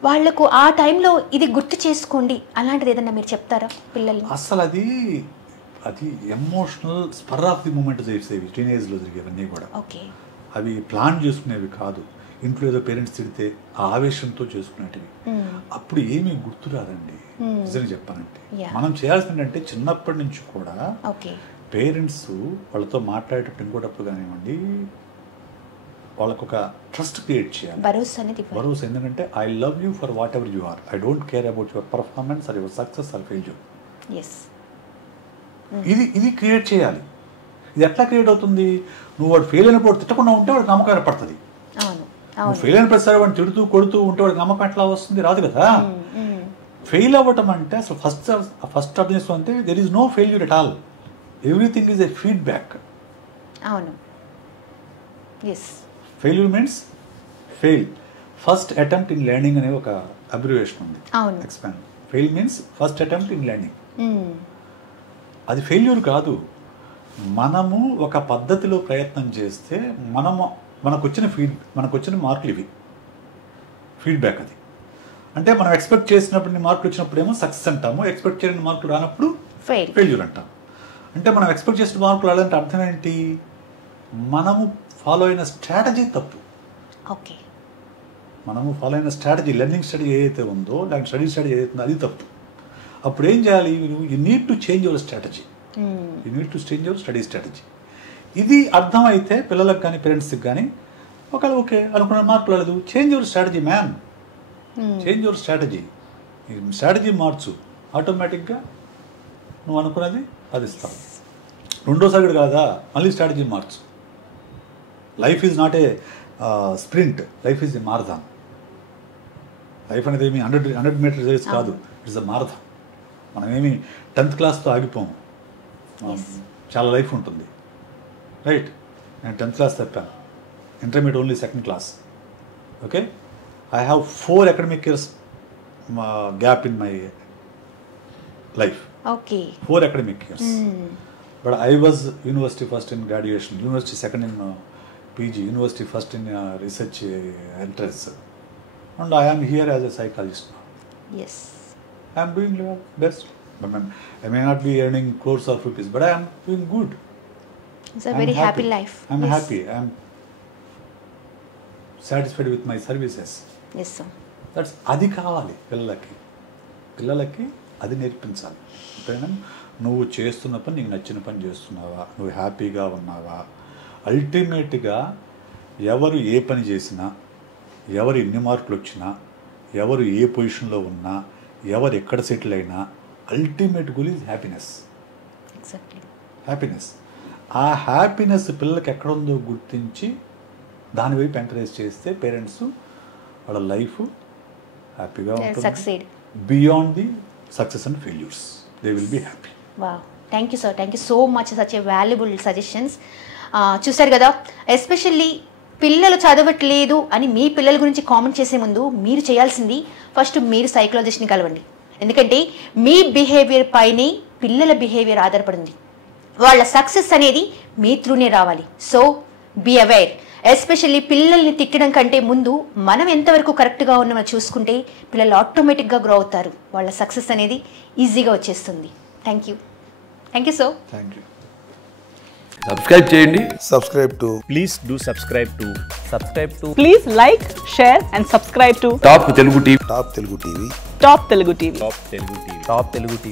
వాళ్లకు ఆ టైంలో ఇది గుర్తు చేసుకోండి అలాంటిది ఏదన్నా మీరు చెప్తారా పిల్లలు? అసలు అది emotional spur of the moment చేసేవి టీనేజ్లో జరిగేవన్నీ కూడా. ఓకే. అవి ప్లాన్ చేసుకునేవి కాదు. ఇంట్లో ఏదో పేరెంట్స్ తిడితే ఆ ఆవేశంతో చేసుకునేటివి. అప్పుడు ఏమీ గుర్తురాదండి నిజంగా చెప్పాలంటే. మనం చేయాల్సింది ఏంటంటే చిన్నప్పటి నుంచి కూడా పేరెంట్స్ వాళ్ళతో మాట్లాడేటప్పుడు ఇంకోటప్పుడు కానివ్వండి, వాళ్ళకు ఒక ట్రస్ట్ క్రియేట్ చేయాలి, భరోసా. ఎందుకంటే I love you for whatever you are, I don't care about your performance or your success or failure. ఇది క్రియేట్ చేయాలి. ఇది ఎట్లా క్రియేట్ అవుతుంది? నువ్వు వాడు ఫెయిల్ అయినప్పుడు తిట్టకుండా ఉంటే వాడికి నమ్మకం ఏర్పడుతుంది. నువ్వు ఫెయిల్ అయిన ప్రతిసారి వాడిని తిడుతూ కొడుతూ ఉంటే వాడికి నమ్మకం ఎట్లా వస్తుంది? రాదు కదా. ఫెయిల్ అవ్వటం అంటే అసలు ఫస్ట్ అర్థం చేసుకుంటే there is no failure at all. Everything is a feedback. Failure means fail first attempt in learning అనే ఒక అబ్రివేషన్ ఉంది. Expand. Fail means first attempt in learning. అది ఫెయిల్యూర్ కాదు. మనము ఒక పద్ధతిలో ప్రయత్నం చేస్తే మనకు వచ్చిన మార్కులు ఇవి, ఫీడ్బ్యాక్. అది అంటే మనం ఎక్స్పెక్ట్ చేసినప్పుడు మార్కులు వచ్చినప్పుడేమో సక్సెస్ అంటాము, ఎక్స్పెక్ట్ చేయని మార్కులు రానప్పుడు ఫెయిల్యూర్ అంటాం. అంటే మనం ఎక్స్పెక్ట్ చేసిన మార్కులు రాలంటే అర్థం ఏంటి? మనము ఫాలో అయిన స్ట్రాటజీ తప్పు. ఓకే, మనము ఫాలో అయిన స్ట్రాటజీ, లెర్నింగ్ స్టడీ ఏదైతే ఉందో, లేకపోతే స్టడీ ఏదైతే ఉందో అది తప్పు. అప్పుడు ఏం చేయాలి? You need to change your strategy, you need to change your study strategy. ఇది అర్థమైతే పిల్లలకు కానీ పేరెంట్స్కి కానీ ఒకవేళ ఓకే అనుకున్న మార్కులు రాలేదు, change your strategy man, change your strategy మార్చు, ఆటోమేటిక్గా నువ్వు అనుకున్నది సాధిస్తావు. రెండోసారి కూడా కాదా, మళ్ళీ స్ట్రాటజీ మార్చు. Life is not a sprint, life is a marathon. Life అనేది ఏమి 100 మీటర్ రేస్ కాదు, ఇట్స్ అ మారథాన్. మనమేమి 10th క్లాస్తో ఆగిపోము, చాలా లైఫ్ ఉంటుంది. రైట్, నేను 10th క్లాస్ తప్పాను, intermediate only 2nd class. Okay, I have 4 academic years gap in my life. Okay. 4 academic years. But I was university first in graduation, university second in PG, university first in research entrance. And I am here as a psychologist now. Yes. I am doing best. I may not be earning crores of rupees, but I am doing good. It's a very happy life. I am happy. I am satisfied with my services. Yes, sir. That's అది కావాలి పిల్లలకి అది నేర్పించాలి. నువ్వు చేస్తున్న పని నీకు నచ్చిన పని చేస్తున్నావా, నువ్వు హ్యాపీగా ఉన్నావా. అల్టిమేట్గా ఎవరు ఏ పని చేసినా, ఎవరు ఎన్ని మార్కులు వచ్చినా, ఎవరు ఏ పొజిషన్లో ఉన్నా, ఎవరు ఎక్కడ సెటిల్ అయినా, ultimate goal is happiness. Exactly, happiness. ఆ హ్యాపీనెస్ పిల్లలకి ఎక్కడ ఉందో గుర్తించి దాని వైపు ఎంకరేజ్ చేస్తే పేరెంట్స్ వాళ్ళ లైఫ్ హ్యాపీగా ఉంటుంది. Beyond the success and failures they will be happy. Wow, thank you sir, thank you so much, such a valuable suggestions. చూసారు కదా, ఎస్పెషల్లీ పిల్లలు చదవట్లేదు అని మీ పిల్లల గురించి కామెంట్ చేసే ముందు మీరు చేయాల్సింది ఫస్ట్ మీరు సైకాలజిస్ట్ని కలవండి. ఎందుకంటే మీ బిహేవియర్ పైనే పిల్లల బిహేవియర్ ఆధారపడింది. వాళ్ళ సక్సెస్ అనేది మీ త్రూనే రావాలి. So be aware. ఎస్పెషల్లీ పిల్లల్ని తిట్టడం కంటే ముందు మనం ఎంతవరకు కరెక్ట్గా ఉన్నామో చూసుకుంటే పిల్లలు ఆటోమేటిక్గా గ్రో అవుతారు, వాళ్ళ సక్సెస్ అనేది ఈజీగా వచ్చేస్తుంది. Thank you so. Thank you. Subscribe చేయండి. Please do subscribe to Please like, share and subscribe to top Telugu TV. Top Telugu TV. Top Telugu TV.